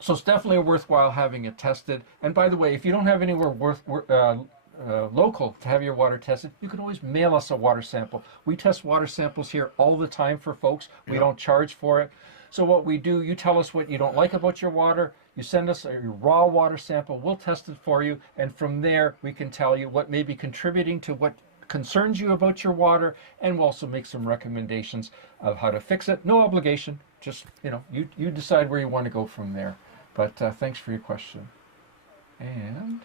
So it's definitely worthwhile having it tested. And by the way, if you don't have anywhere local to have your water tested, you can always mail us a water sample. We test water samples here all the time for folks. We Yep. don't charge for it. So what we do, you tell us what you don't like about your water, you send us a raw water sample, we'll test it for you, and from there we can tell you what may be contributing to what concerns you about your water, and we'll also make some recommendations of how to fix it. No obligation, just, you decide where you want to go from there. But thanks for your question. And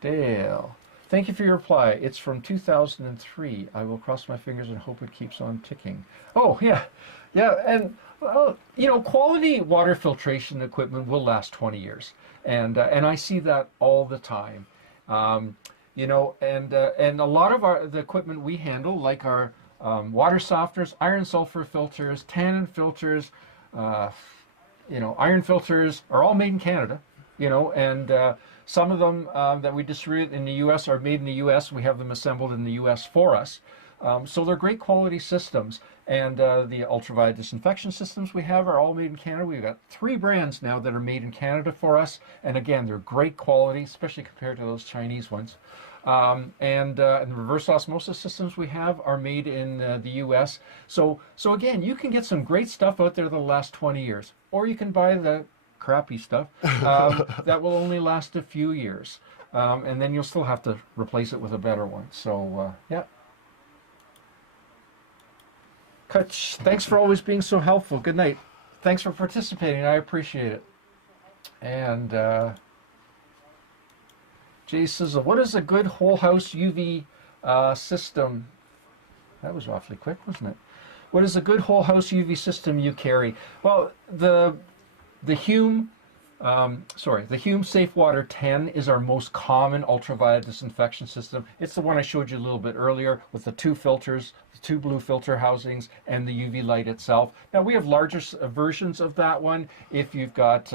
Dale, thank you for your reply. It's from 2003. I will cross my fingers and hope it keeps on ticking. Oh, yeah. Yeah, and, quality water filtration equipment will last 20 years. And I see that all the time. And a lot of the equipment we handle, like our water softeners, iron sulfur filters, tannin filters, iron filters are all made in Canada, and some of them that we distribute in the U.S. are made in the U.S. We have them assembled in the U.S. for us. So they're great quality systems. And the ultraviolet disinfection systems we have are all made in Canada. We've got 3 brands now that are made in Canada for us. And again, they're great quality, especially compared to those Chinese ones. And the reverse osmosis systems we have are made in the U.S. So again, you can get some great stuff out there that'll last 20 years. Or you can buy the crappy stuff that will only last a few years. And then you'll still have to replace it with a better one. So, yeah. Kutch, thanks for always being so helpful. Good night. Thanks for participating. I appreciate it. And Jay Sizzle, what is a good whole house UV system? That was awfully quick, wasn't it? What is a good whole house UV system you carry? Well, the Hume Safe Water 10 is our most common ultraviolet disinfection system. It's the one I showed you a little bit earlier with the 2 filters, the 2 blue filter housings, and the UV light itself. Now we have larger versions of that one if you've got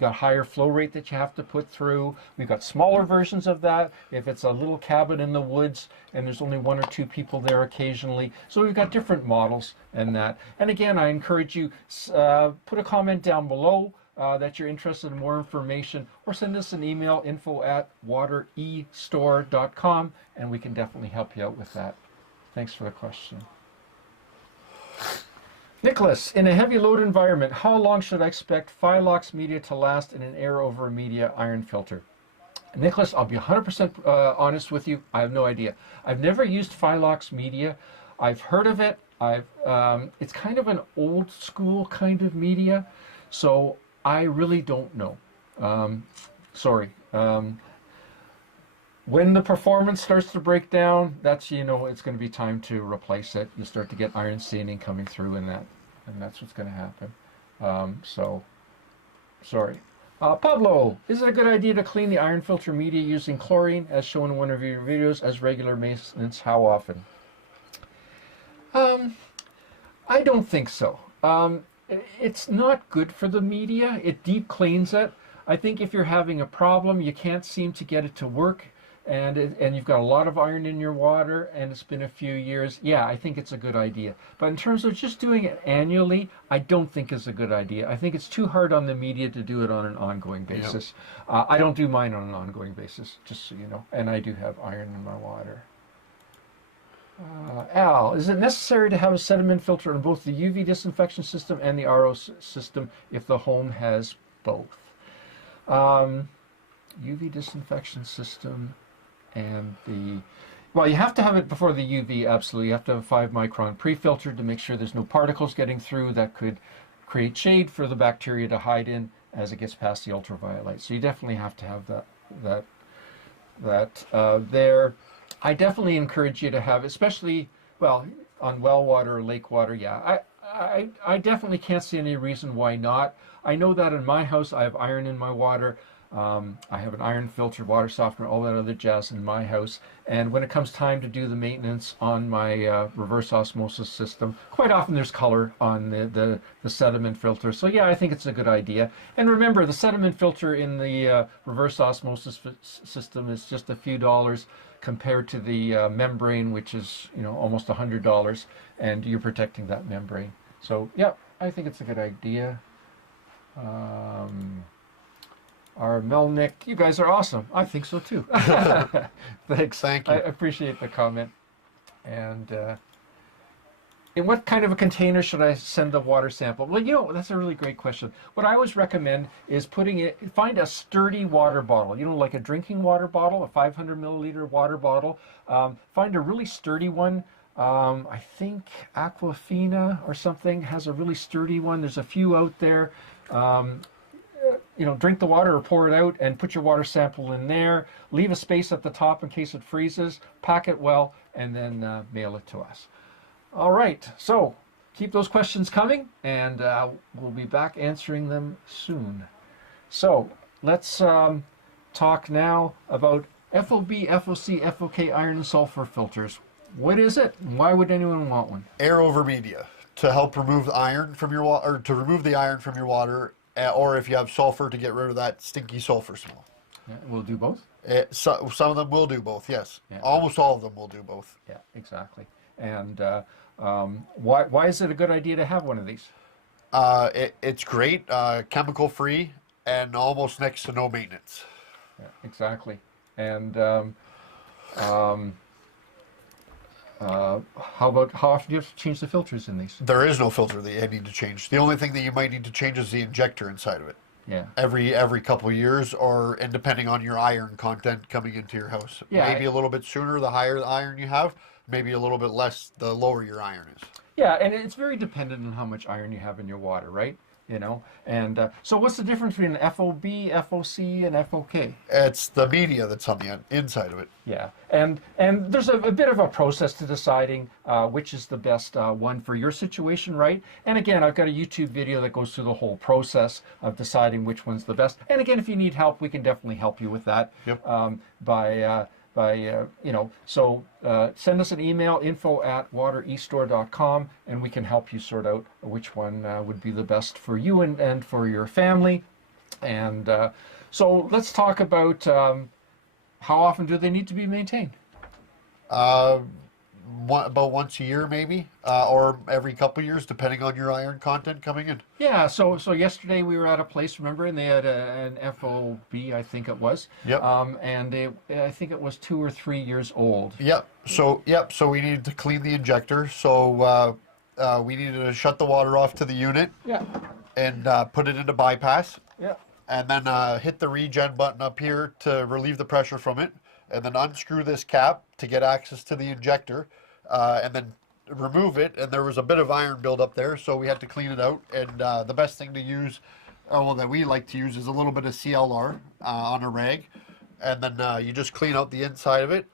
higher flow rate that you have to put through. We've got smaller versions of that if it's a little cabin in the woods and there's only 1 or 2 people there occasionally. So we've got different models and that. And again, I encourage you, put a comment down below that you're interested in more information, or send us an email, info@waterestore.com, and we can definitely help you out with that. Thanks for the question. Nicholas, in a heavy load environment, how long should I expect Philox media to last in an air over media iron filter? Nicholas, I'll be 100% honest with you. I have no idea. I've never used Philox media. I've heard of it. It's kind of an old school kind of media, so I really don't know. Sorry. When the performance starts to break down, that's, it's going to be time to replace it. You start to get iron staining coming through in that, and that's what's going to happen. Sorry. Pablo, is it a good idea to clean the iron filter media using chlorine, as shown in one of your videos, as regular maintenance? How often? I don't think so. It's not good for the media. It deep cleans it. I think if you're having a problem, you can't seem to get it to work, and you've got a lot of iron in your water, and it's been a few years, yeah, I think it's a good idea. But in terms of just doing it annually, I don't think it's a good idea. I think it's too hard on the media to do it on an ongoing basis. Yep. I don't do mine on an ongoing basis, just so you know, and I do have iron in my water. Al, is it necessary to have a sediment filter on both the UV disinfection system and the RO system if the home has both? UV disinfection system and well, you have to have it before the UV, absolutely. You have to have a 5-micron pre-filter to make sure there's no particles getting through that could create shade for the bacteria to hide in as it gets past the ultraviolet light. So you definitely have to have that there. I definitely encourage you to have, especially, well, on well water or lake water, yeah. I definitely can't see any reason why not. I know that in my house I have iron in my water. I have an iron filter, water softener, all that other jazz in my house. And when it comes time to do the maintenance on my reverse osmosis system, quite often there's color on the sediment filter. So yeah, I think it's a good idea. And remember, the sediment filter in the reverse osmosis system is just a few dollars compared to the membrane, which is, you know, almost $100, and you're protecting that membrane. So yeah, I think it's a good idea. Our Melnick, you guys are awesome. I think so too. Thanks. Thank you. I appreciate the comment. And in what kind of a container should I send the water sample? Well, you know, that's a really great question. What I always recommend is find a sturdy water bottle, you know, like a drinking water bottle, a 500 milliliter water bottle. Find a really sturdy one. I think Aquafina or something has a really sturdy one. There's a few out there. You know, drink the water or pour it out and put your water sample in there. Leave a space at the top in case it freezes. Pack it well and then mail it to us. All right, so keep those questions coming, and we'll be back answering them soon. So let's talk now about FOB, FOC, FOK iron and sulfur filters. What is it, and why would anyone want one? Air over media to help remove the iron from your water, or to remove the iron from your water, or if you have sulfur, to get rid of that stinky sulfur smell. Yeah, we'll do both? So, some of them will do both, yes. Yeah. Almost all of them will do both. Yeah, exactly. And why is it a good idea to have one of these? It's great, chemical free, and almost next to no maintenance. Yeah, exactly. And how often do you have to change the filters in these? There is no filter that you need to change. The only thing that you might need to change is the injector inside of it. Yeah. Every couple of years, and depending on your iron content coming into your house. Yeah. Maybe a little bit sooner the higher the iron you have, maybe a little bit less the lower your iron is. Yeah, and it's very dependent on how much iron you have in your water, right? You know, and so what's the difference between FOB, FOC, and FOK? It's the media that's on the inside of it. Yeah, and there's a bit of a process to deciding which is the best one for your situation, right? And again, I've got a YouTube video that goes through the whole process of deciding which one's the best. And again, if you need help, we can definitely help you with that. Yep. You know, so send us an email, info@watereStore.com, and we can help you sort out which one would be the best for you and for your family. And so let's talk about how often do they need to be maintained? About once a year maybe, or every couple of years, depending on your iron content coming in. Yeah, so yesterday we were at a place, remember, and they had an FOB, I think it was. Yep. And I think it was 2 or 3 years old. Yep. So we needed to clean the injector. So we needed to shut the water off to the unit. Yeah. And put it into bypass. Yeah. And then hit the regen button up here to relieve the pressure from it. And then unscrew this cap to get access to the injector, and then remove it. And there was a bit of iron buildup there, so we had to clean it out. And the best thing to use, that we like to use, is a little bit of CLR on a rag. And then you just clean out the inside of it.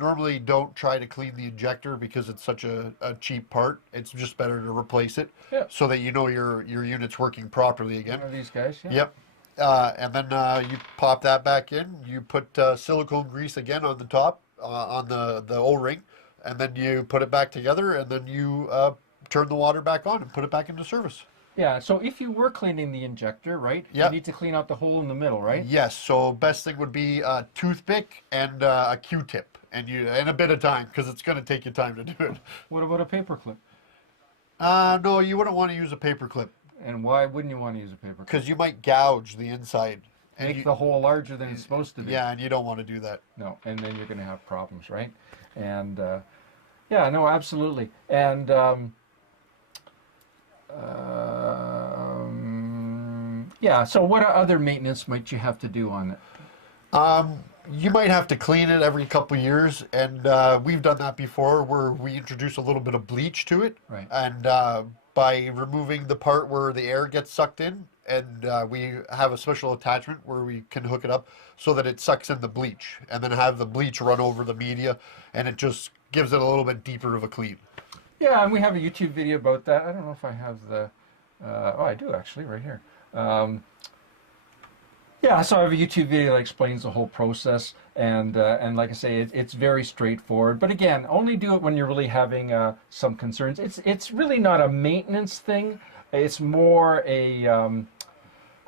Normally don't try to clean the injector because it's such a cheap part. It's just better to replace it, so that you know your unit's working properly again. One of these guys, yeah. Yep. And then you pop that back in. You put silicone grease again on the top, on the O-ring, and then you put it back together, and then you turn the water back on and put it back into service. Yeah, so if you were cleaning the injector, right, Yep. you need to clean out the hole in the middle, right? Yes, so best thing would be a toothpick and a Q-tip, and a bit of time, because it's going to take you time to do it. What about a paper clip? No, you wouldn't want to use a paper clip, And why wouldn't you want to use a paper clip? because you might gouge the inside. And Make the hole larger than it's supposed to be. Yeah, and you don't want to do that. No, and then you're going to have problems, right? And yeah, no, absolutely. And yeah, so what other maintenance might you have to do on it? You might have to clean it every couple years, and we've done that before, where we introduce a little bit of bleach to it. Right. And by removing the part where the air gets sucked in, and we have a special attachment where we can hook it up so that it sucks in the bleach, and then have the bleach run over the media, and it just gives it a little bit deeper of a clean. Yeah, and we have a YouTube video about that. I don't know if I have the... oh, I do actually, right here. Yeah, so I have a YouTube video that explains the whole process, and like I say, it's very straightforward. But again, only do it when you're really having some concerns. It's really not a maintenance thing. It's more a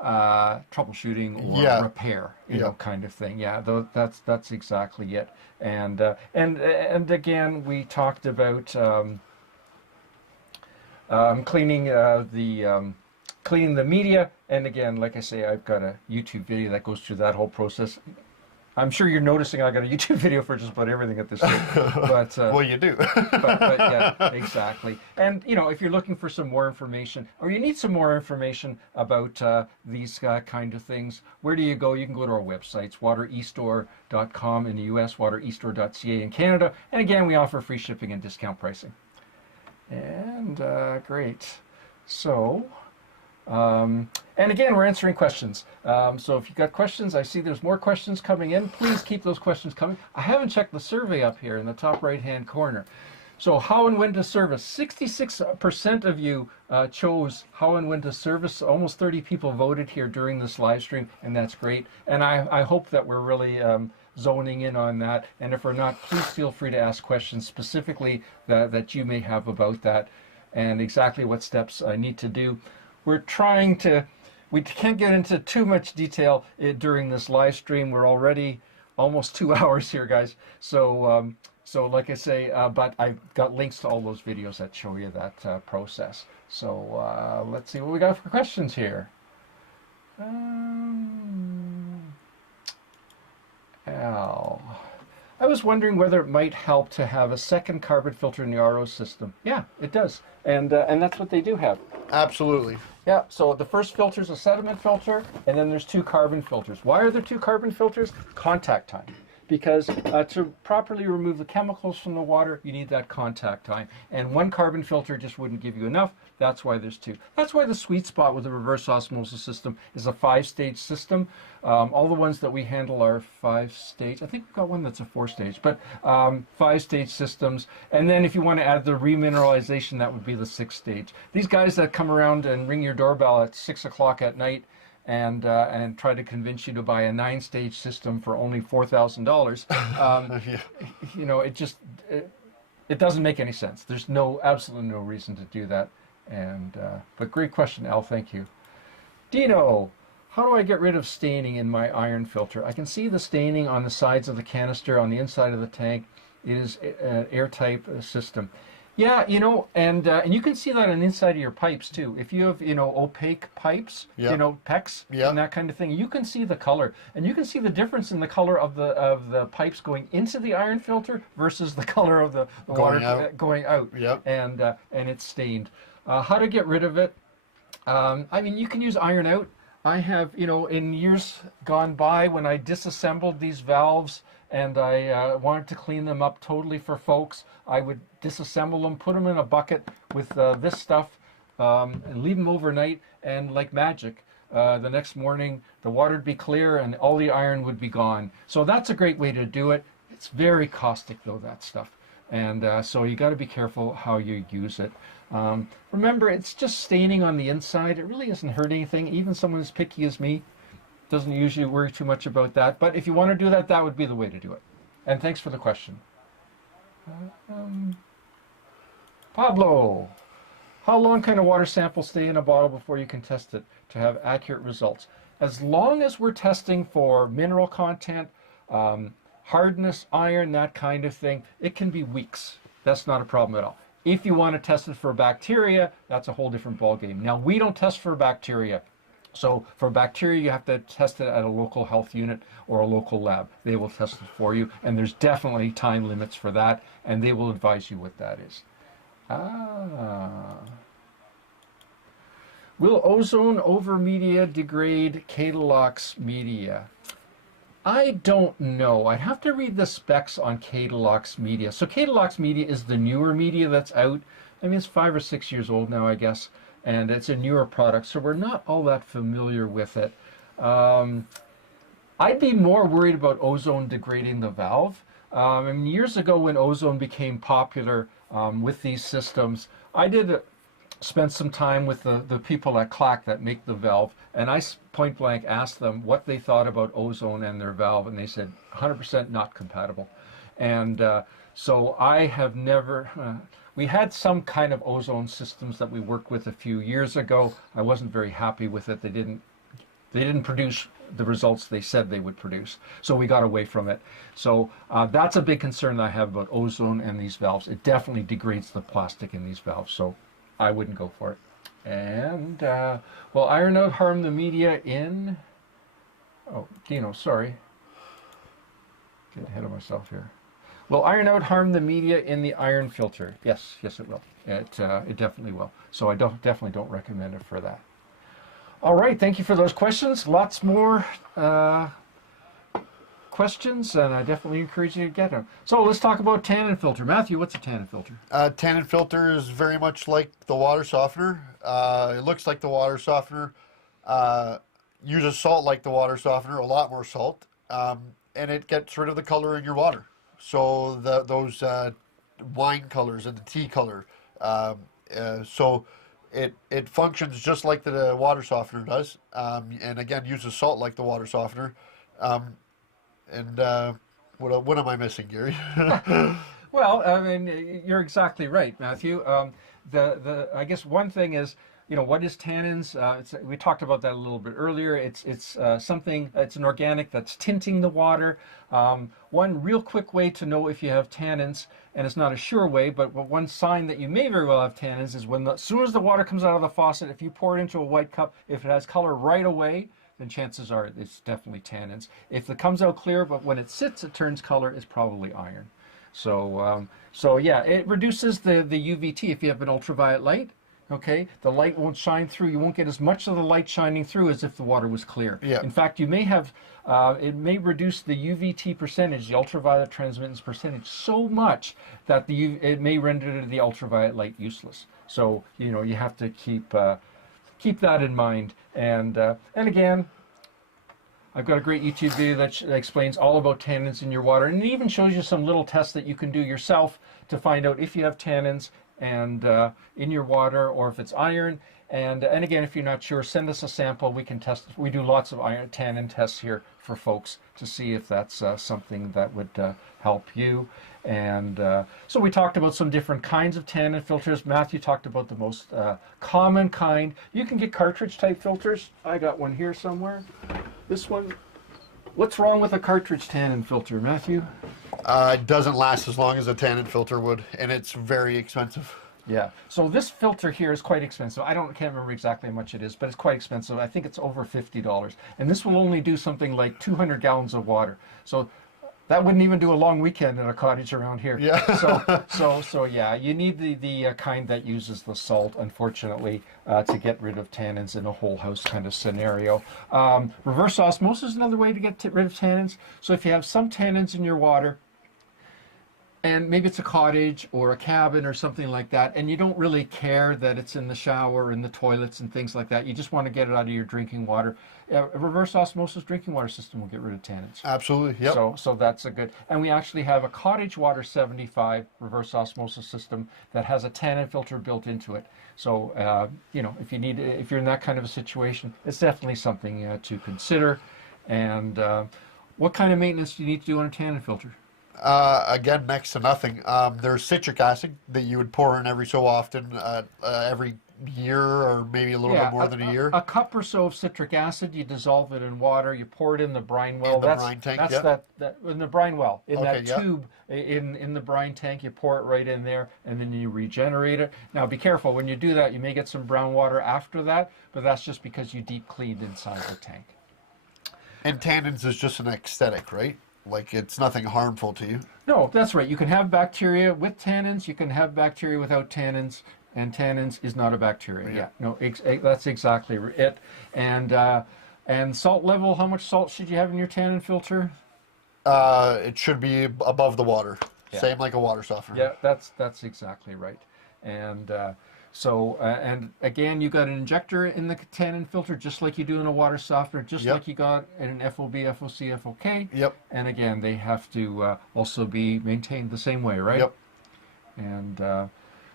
troubleshooting or repair, you know, kind of thing. Yeah, that's exactly it. And again, we talked about cleaning cleaning the media. And again, like I say, I've got a YouTube video that goes through that whole process. I'm sure you're noticing I got a YouTube video for just about everything at this stage. But well, you do. but yeah, exactly. And you know, if you're looking for some more information, or you need some more information about these kind of things, where do you go? You can go to our websites, watereStore.com in the U.S., watereStore.ca in Canada. And again, we offer free shipping and discount pricing. And great. So. And again, we're answering questions. So if you've got questions, I see there's more questions coming in. Please keep those questions coming. I haven't checked the survey up here in the top right-hand corner. So how and when to service. 66% of you chose how and when to service. Almost 30 people voted here during this live stream, and that's great. And I hope that we're really zoning in on that. And if we're not, please feel free to ask questions specifically that you may have about that and exactly what steps I need to do. We're trying to, we can't get into too much detail during this live stream. We're already almost 2 hours here, guys. So, so like I say, but I've got links to all those videos that show you that process. So let's see what we got for questions here. Al, I was wondering whether it might help to have a second carbon filter in the RO system. Yeah, it does. And that's what they do have. Absolutely. Yeah, so the first filter is a sediment filter, and then there's 2 carbon filters. Why are there 2 carbon filters? Contact time. Because to properly remove the chemicals from the water, you need that contact time. And 1 carbon filter just wouldn't give you enough. That's why there's 2. That's why the sweet spot with the reverse osmosis system is a 5-stage system. All the ones that we handle are 5-stage. I think we've got one that's a 4-stage, but 5-stage systems. And then if you want to add the remineralization, that would be the 6-stage. These guys that come around and ring your doorbell at 6 o'clock at night and try to convince you to buy a 9-stage system for only $4,000, Yeah. you know, it doesn't make any sense. There's absolutely no reason to do that. And but great question, Al. Thank you. Dino, how do I get rid of staining in my iron filter? I can see the staining on the sides of the canister, on the inside of the tank. It is an airtight system. Yeah, you know, and you can see that on the inside of your pipes too. If you have, you know, opaque pipes, you know, PEX and that kind of thing, you can see the color, and you can see the difference in the color of the pipes going into the iron filter versus the color of the water going out. Yep. And it's stained. How to get rid of it? I mean, you can use iron out. I have, you know, in years gone by when I disassembled these valves and I wanted to clean them up totally for folks, I would disassemble them, put them in a bucket with this stuff, and leave them overnight, and like magic, the next morning the water would be clear and all the iron would be gone. So that's a great way to do it. It's very caustic though, that stuff. And so you got to be careful how you use it. Remember, it's just staining on the inside. It really doesn't hurt anything. Even someone as picky as me doesn't usually worry too much about that. But if you want to do that, that would be the way to do it. And thanks for the question. Pablo, how long can a water sample stay in a bottle before you can test it to have accurate results? As long as we're testing for mineral content, hardness, iron, that kind of thing, it can be weeks. That's not a problem at all. If you want to test it for bacteria, that's a whole different ballgame. Now, we don't test for bacteria. So for bacteria, you have to test it at a local health unit or a local lab. They will test it for you, and there's definitely time limits for that, and they will advise you what that is. Will ozone over media degrade Catalox media? I don't know. I'd have to read the specs on Catalox media. So Catalox media is the newer media that's out. I mean, it's 5 or 6 years old now, I guess. And it's a newer product, so we're not all that familiar with it. I'd be more worried about ozone degrading the valve. I mean, years ago when ozone became popular with these systems, I did spent some time with the people at Clack that make the valve, and I point blank asked them what they thought about ozone and their valve, and they said 100% not compatible. And so I have never, we had some kind of ozone systems that we worked with a few years ago. I wasn't very happy with it. They didn't produce the results they said they would produce. So we got away from it. So that's a big concern that I have about ozone and these valves. It definitely degrades the plastic in these valves. So I wouldn't go for it. And, will iron out harm the media in... Oh, Dino, sorry. Get ahead of myself here. Will iron out harm the media in the iron filter? Yes, yes it will. It definitely will. So I definitely don't recommend it for that. All right, thank you for those questions. Lots more questions, and I definitely encourage you to get them. So let's talk about tannin filter. Matthew, what's a tannin filter? Tannin filter is very much like the water softener. It looks like the water softener. Uses salt like the water softener, a lot more salt, and it gets rid of the color in your water. So those wine colors and the tea color. So it functions just like the water softener does, and again uses salt like the water softener. What am I missing, Gary? Well, I mean, you're exactly right, Matthew. I guess one thing is, what is tannins? We talked about that a little bit earlier. It's something, it's an organic that's tinting the water. One real quick way to know if you have tannins, and it's not a sure way, but one sign that you may very well have tannins is as soon as the water comes out of the faucet, if you pour it into a white cup, if it has color right away, then chances are it's definitely tannins. If it comes out clear, but when it sits, it turns color, it's probably iron. So yeah, it reduces the UVT if you have an ultraviolet light. Okay, the light won't shine through. You won't get as much of the light shining through as if the water was clear. Yeah. In fact, you may have, it may reduce the UVT percentage, the ultraviolet transmittance percentage, so much that it may render the ultraviolet light useless. So you have to keep that in mind. And again, I've got a great YouTube video that explains all about tannins in your water, and it even shows you some little tests that you can do yourself to find out if you have tannins and in your water, or if it's iron. And again, if you're not sure, send us a sample. We can test. We do lots of tannin tests here for folks to see if that's something that would help you. And so we talked about some different kinds of tannin filters. Matthew talked about the most common kind. You can get cartridge type filters. I got one here somewhere. This one. What's wrong with a cartridge tannin filter, Matthew? It doesn't last as long as a tannin filter would, and it's very expensive. Yeah. So this filter here is quite expensive. Can't remember exactly how much it is, but it's quite expensive. I think it's over $50. And this will only do something like 200 gallons of water. So that wouldn't even do a long weekend in a cottage around here. Yeah. So yeah, you need the kind that uses the salt, unfortunately, to get rid of tannins in a whole house kind of scenario. Reverse osmosis is another way to get rid of tannins. So if you have some tannins in your water, and maybe it's a cottage or a cabin or something like that, and you don't really care that it's in the shower and the toilets and things like that. You just want to get it out of your drinking water. A reverse osmosis drinking water system will get rid of tannins. Absolutely, yep. So that's a good, and we actually have a cottage water 75 reverse osmosis system that has a tannin filter built into it. So, if you're in that kind of a situation, it's definitely something to consider. And what kind of maintenance do you need to do on a tannin filter? Again, next to nothing. There's citric acid that you would pour in every so often, every year or maybe a little bit more than a year. A cup or so of citric acid, you dissolve it in water, you pour it in the brine well. In the brine tank, that's in the brine well. In that tube, in the brine tank, you pour it right in there, and then you regenerate it. Now, be careful. When you do that, you may get some brown water after that, but that's just because you deep cleaned inside the tank. And tannins is just an aesthetic, right? Like, it's nothing harmful to you. No, that's right. You can have bacteria with tannins. You can have bacteria without tannins. And tannins is not a bacteria. Yeah. No, that's exactly it. And salt level, how much salt should you have in your tannin filter? It should be above the water. Yeah. Same like a water softener. Yeah, that's exactly right. And and again, you got an injector in the tannin filter, just like you do in a water softener, just like you got in an FOB, FOC, FOK. Yep. And again, they have to also be maintained the same way, right? Yep. And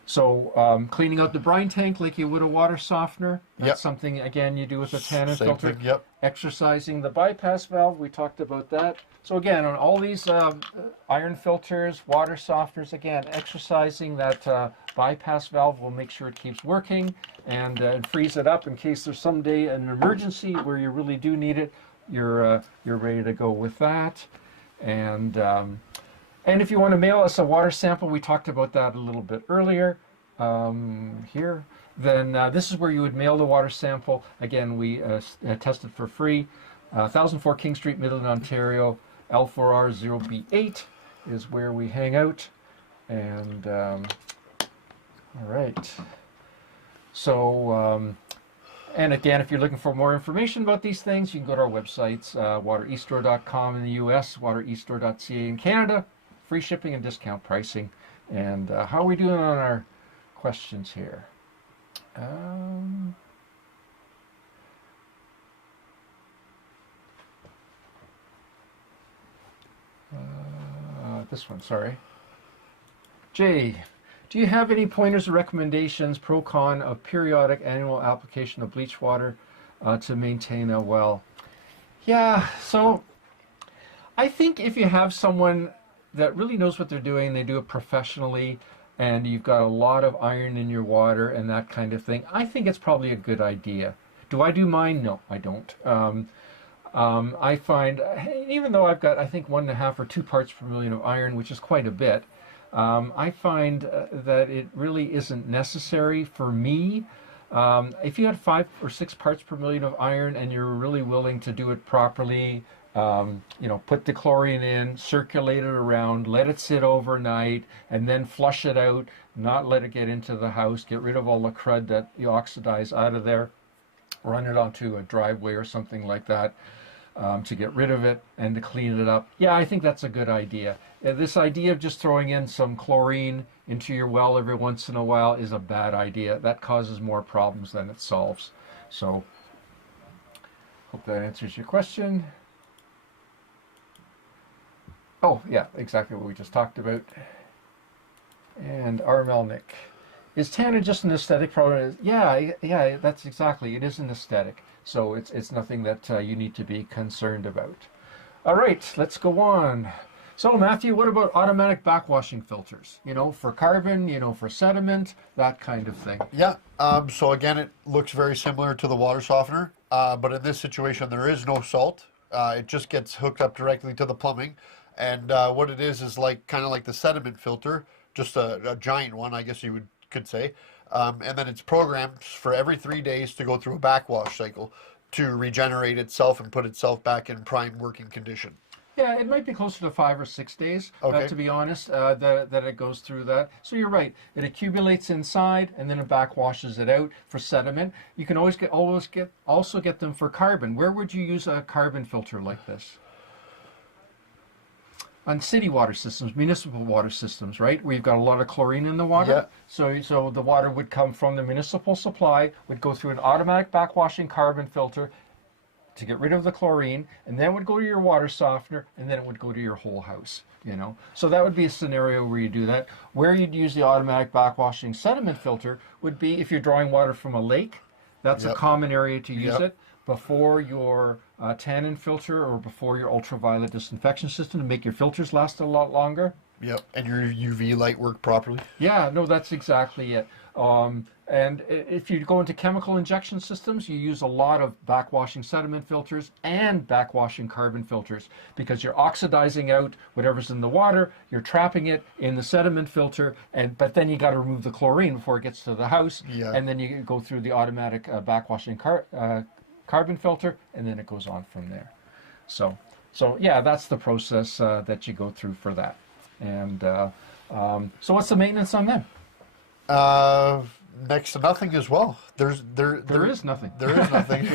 So cleaning out the brine tank like you would a water softener. That's Yep. something, again, you do with a tannin Same filter. thing, yep. Exercising the bypass valve, we talked about that. So again, on all these iron filters, water softeners, again, exercising that bypass valve will make sure it keeps working and frees it up in case there's someday an emergency where you really do need it. You're ready to go with that. And if you want to mail us a water sample, we talked about that a little bit earlier here, then this is where you would mail the water sample. Again, we test it for free. 1004 King Street, Midland, Ontario, L4R0B8 is where we hang out. And all right. So, and again, if you're looking for more information about these things, you can go to our websites, watereStore.com in the US, watereStore.ca in Canada. Free shipping and discount pricing. And how are we doing on our questions here? This one, sorry. Jay, do you have any pointers or recommendations, pro-con, of periodic annual application of bleach water to maintain a well? Yeah, so I think if you have someone that really knows what they're doing, they do it professionally, and you've got a lot of iron in your water and that kind of thing, I think it's probably a good idea. Do I do mine? No, I don't. I find, even though I've got, I think, 1.5 or 2 parts per million of iron, which is quite a bit, I find that it really isn't necessary for me. If you had 5 or 6 parts per million of iron and you're really willing to do it properly, you know, put the chlorine in, circulate it around, let it sit overnight, and then flush it out, not let it get into the house, get rid of all the crud that you oxidize out of there, run it onto a driveway or something like that to get rid of it and to clean it up. Yeah, I think that's a good idea. This idea of just throwing in some chlorine into your well every once in a while is a bad idea. That causes more problems than it solves. So, hope that answers your question. Oh, yeah, exactly what we just talked about. And R. Melnick. Is tannin just an aesthetic problem? Yeah, that's exactly. It is an aesthetic. So it's nothing that you need to be concerned about. All right, let's go on. So, Matthew, what about automatic backwashing filters? You know, for carbon, you know, for sediment, that kind of thing. Yeah, so again, it looks very similar to the water softener, but in this situation, there is no salt. It just gets hooked up directly to the plumbing. And what it is like kind of like the sediment filter, just a giant one, I guess you could say. And then it's programmed for every 3 days to go through a backwash cycle to regenerate itself and put itself back in prime working condition. Yeah, it might be closer to 5 or 6 days, to be honest, that it goes through that. So you're right. It accumulates inside, and then it backwashes it out for sediment. You can also get them for carbon. Where would you use a carbon filter like this? On city water systems, municipal water systems, right? Where you've got a lot of chlorine in the water. Yeah. So the water would come from the municipal supply, would go through an automatic backwashing carbon filter to get rid of the chlorine, and then it would go to your water softener, and then it would go to your whole house, you know? So that would be a scenario where you do that. Where you'd use the automatic backwashing sediment filter would be if you're drawing water from a lake. That's a common area to use it before your tannin filter or before your ultraviolet disinfection system to make your filters last a lot longer. Yep, and your UV light work properly. Yeah, no, that's exactly it. And if you go into chemical injection systems, you use a lot of backwashing sediment filters and backwashing carbon filters because you're oxidizing out whatever's in the water, you're trapping it in the sediment filter, but then you got to remove the chlorine before it gets to the house, and then you go through the automatic backwashing carbon filter, and then it goes on from there. So yeah, that's the process that you go through for that. And so what's the maintenance on them? Next to nothing as well. There is nothing. There is nothing.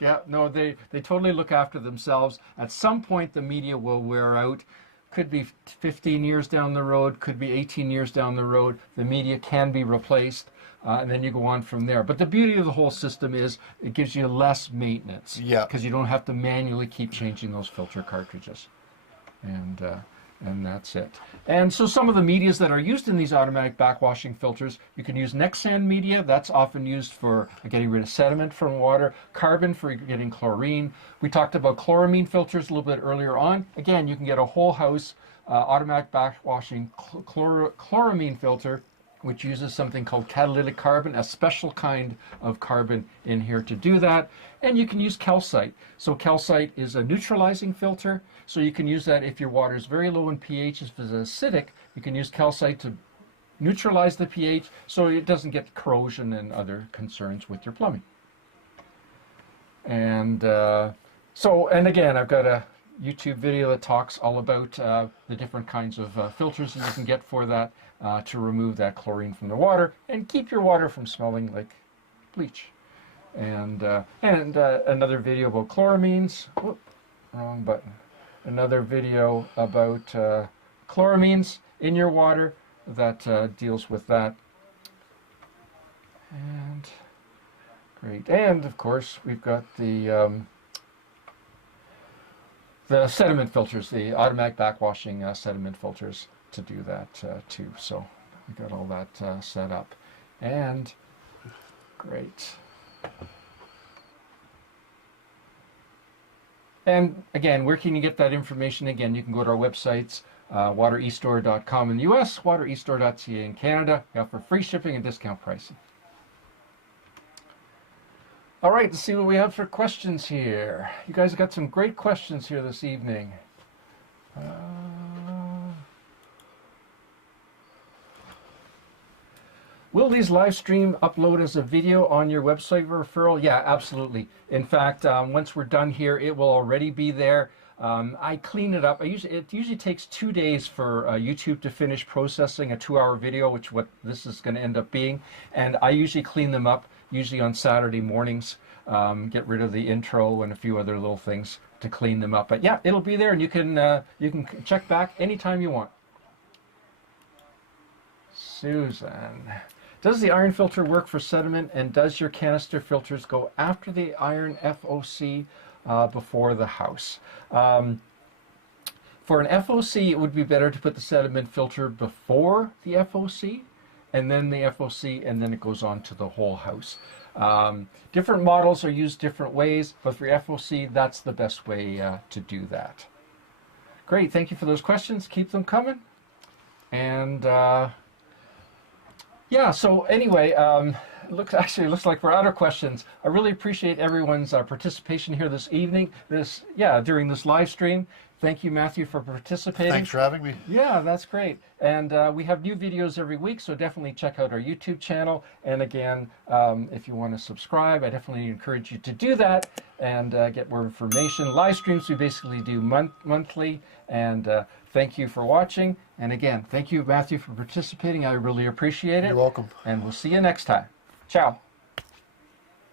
Yeah, no, they totally look after themselves. At some point, the media will wear out. Could be 15 years down the road, could be 18 years down the road. The media can be replaced, and then you go on from there. But the beauty of the whole system is it gives you less maintenance. Yeah. Because you don't have to manually keep changing those filter cartridges. And And that's it. And so some of the medias that are used in these automatic backwashing filters, you can use neck sand media. That's often used for getting rid of sediment from water. Carbon for getting chlorine. We talked about chloramine filters a little bit earlier on. Again, you can get a whole house automatic backwashing chloramine filter, which uses something called catalytic carbon, a special kind of carbon in here to do that. And you can use calcite. So calcite is a neutralizing filter, so you can use that if your water is very low in pH. If it's acidic, you can use calcite to neutralize the pH so it doesn't get corrosion and other concerns with your plumbing. And and again, I've got a YouTube video that talks all about the different kinds of filters that you can get for that to remove that chlorine from the water and keep your water from smelling like bleach. And another video about chloramines. Whoop, wrong button. Another video about chloramines in your water that deals with that. And great. And of course, we've got the sediment filters, the automatic backwashing sediment filters to do that too. So we got all that set up. And great. And again, where can you get that information? Again, you can go to our websites, watereStore.com in the US, watereStore.ca in Canada. We offer free shipping and discount pricing. All right, let's see what we have for questions here. You guys got some great questions here this evening. Will these live stream upload as a video on your website referral? Yeah, absolutely. In fact, once we're done here, it will already be there. I clean it up. It usually takes 2 days for YouTube to finish processing a 2-hour video, which what this is going to end up being. And I usually clean them up, usually on Saturday mornings, get rid of the intro and a few other little things to clean them up. But yeah, it'll be there, and you can check back anytime you want. Susan. Does the iron filter work for sediment, and does your canister filters go after the iron FOC before the house? For an FOC, it would be better to put the sediment filter before the FOC, and then the FOC, and then it goes on to the whole house. Different models are used different ways, but for FOC, that's the best way to do that. Great, thank you for those questions. Keep them coming. And yeah, so anyway, it looks like we're out of questions. I really appreciate everyone's participation here this evening, during this live stream. Thank you, Matthew, for participating. Thanks for having me. Yeah, that's great. And we have new videos every week, so definitely check out our YouTube channel. And again, if you want to subscribe, I definitely encourage you to do that and get more information. Live streams we basically do monthly. And thank you for watching. And again, thank you, Matthew, for participating. I really appreciate it. You're welcome. And we'll see you next time. Ciao.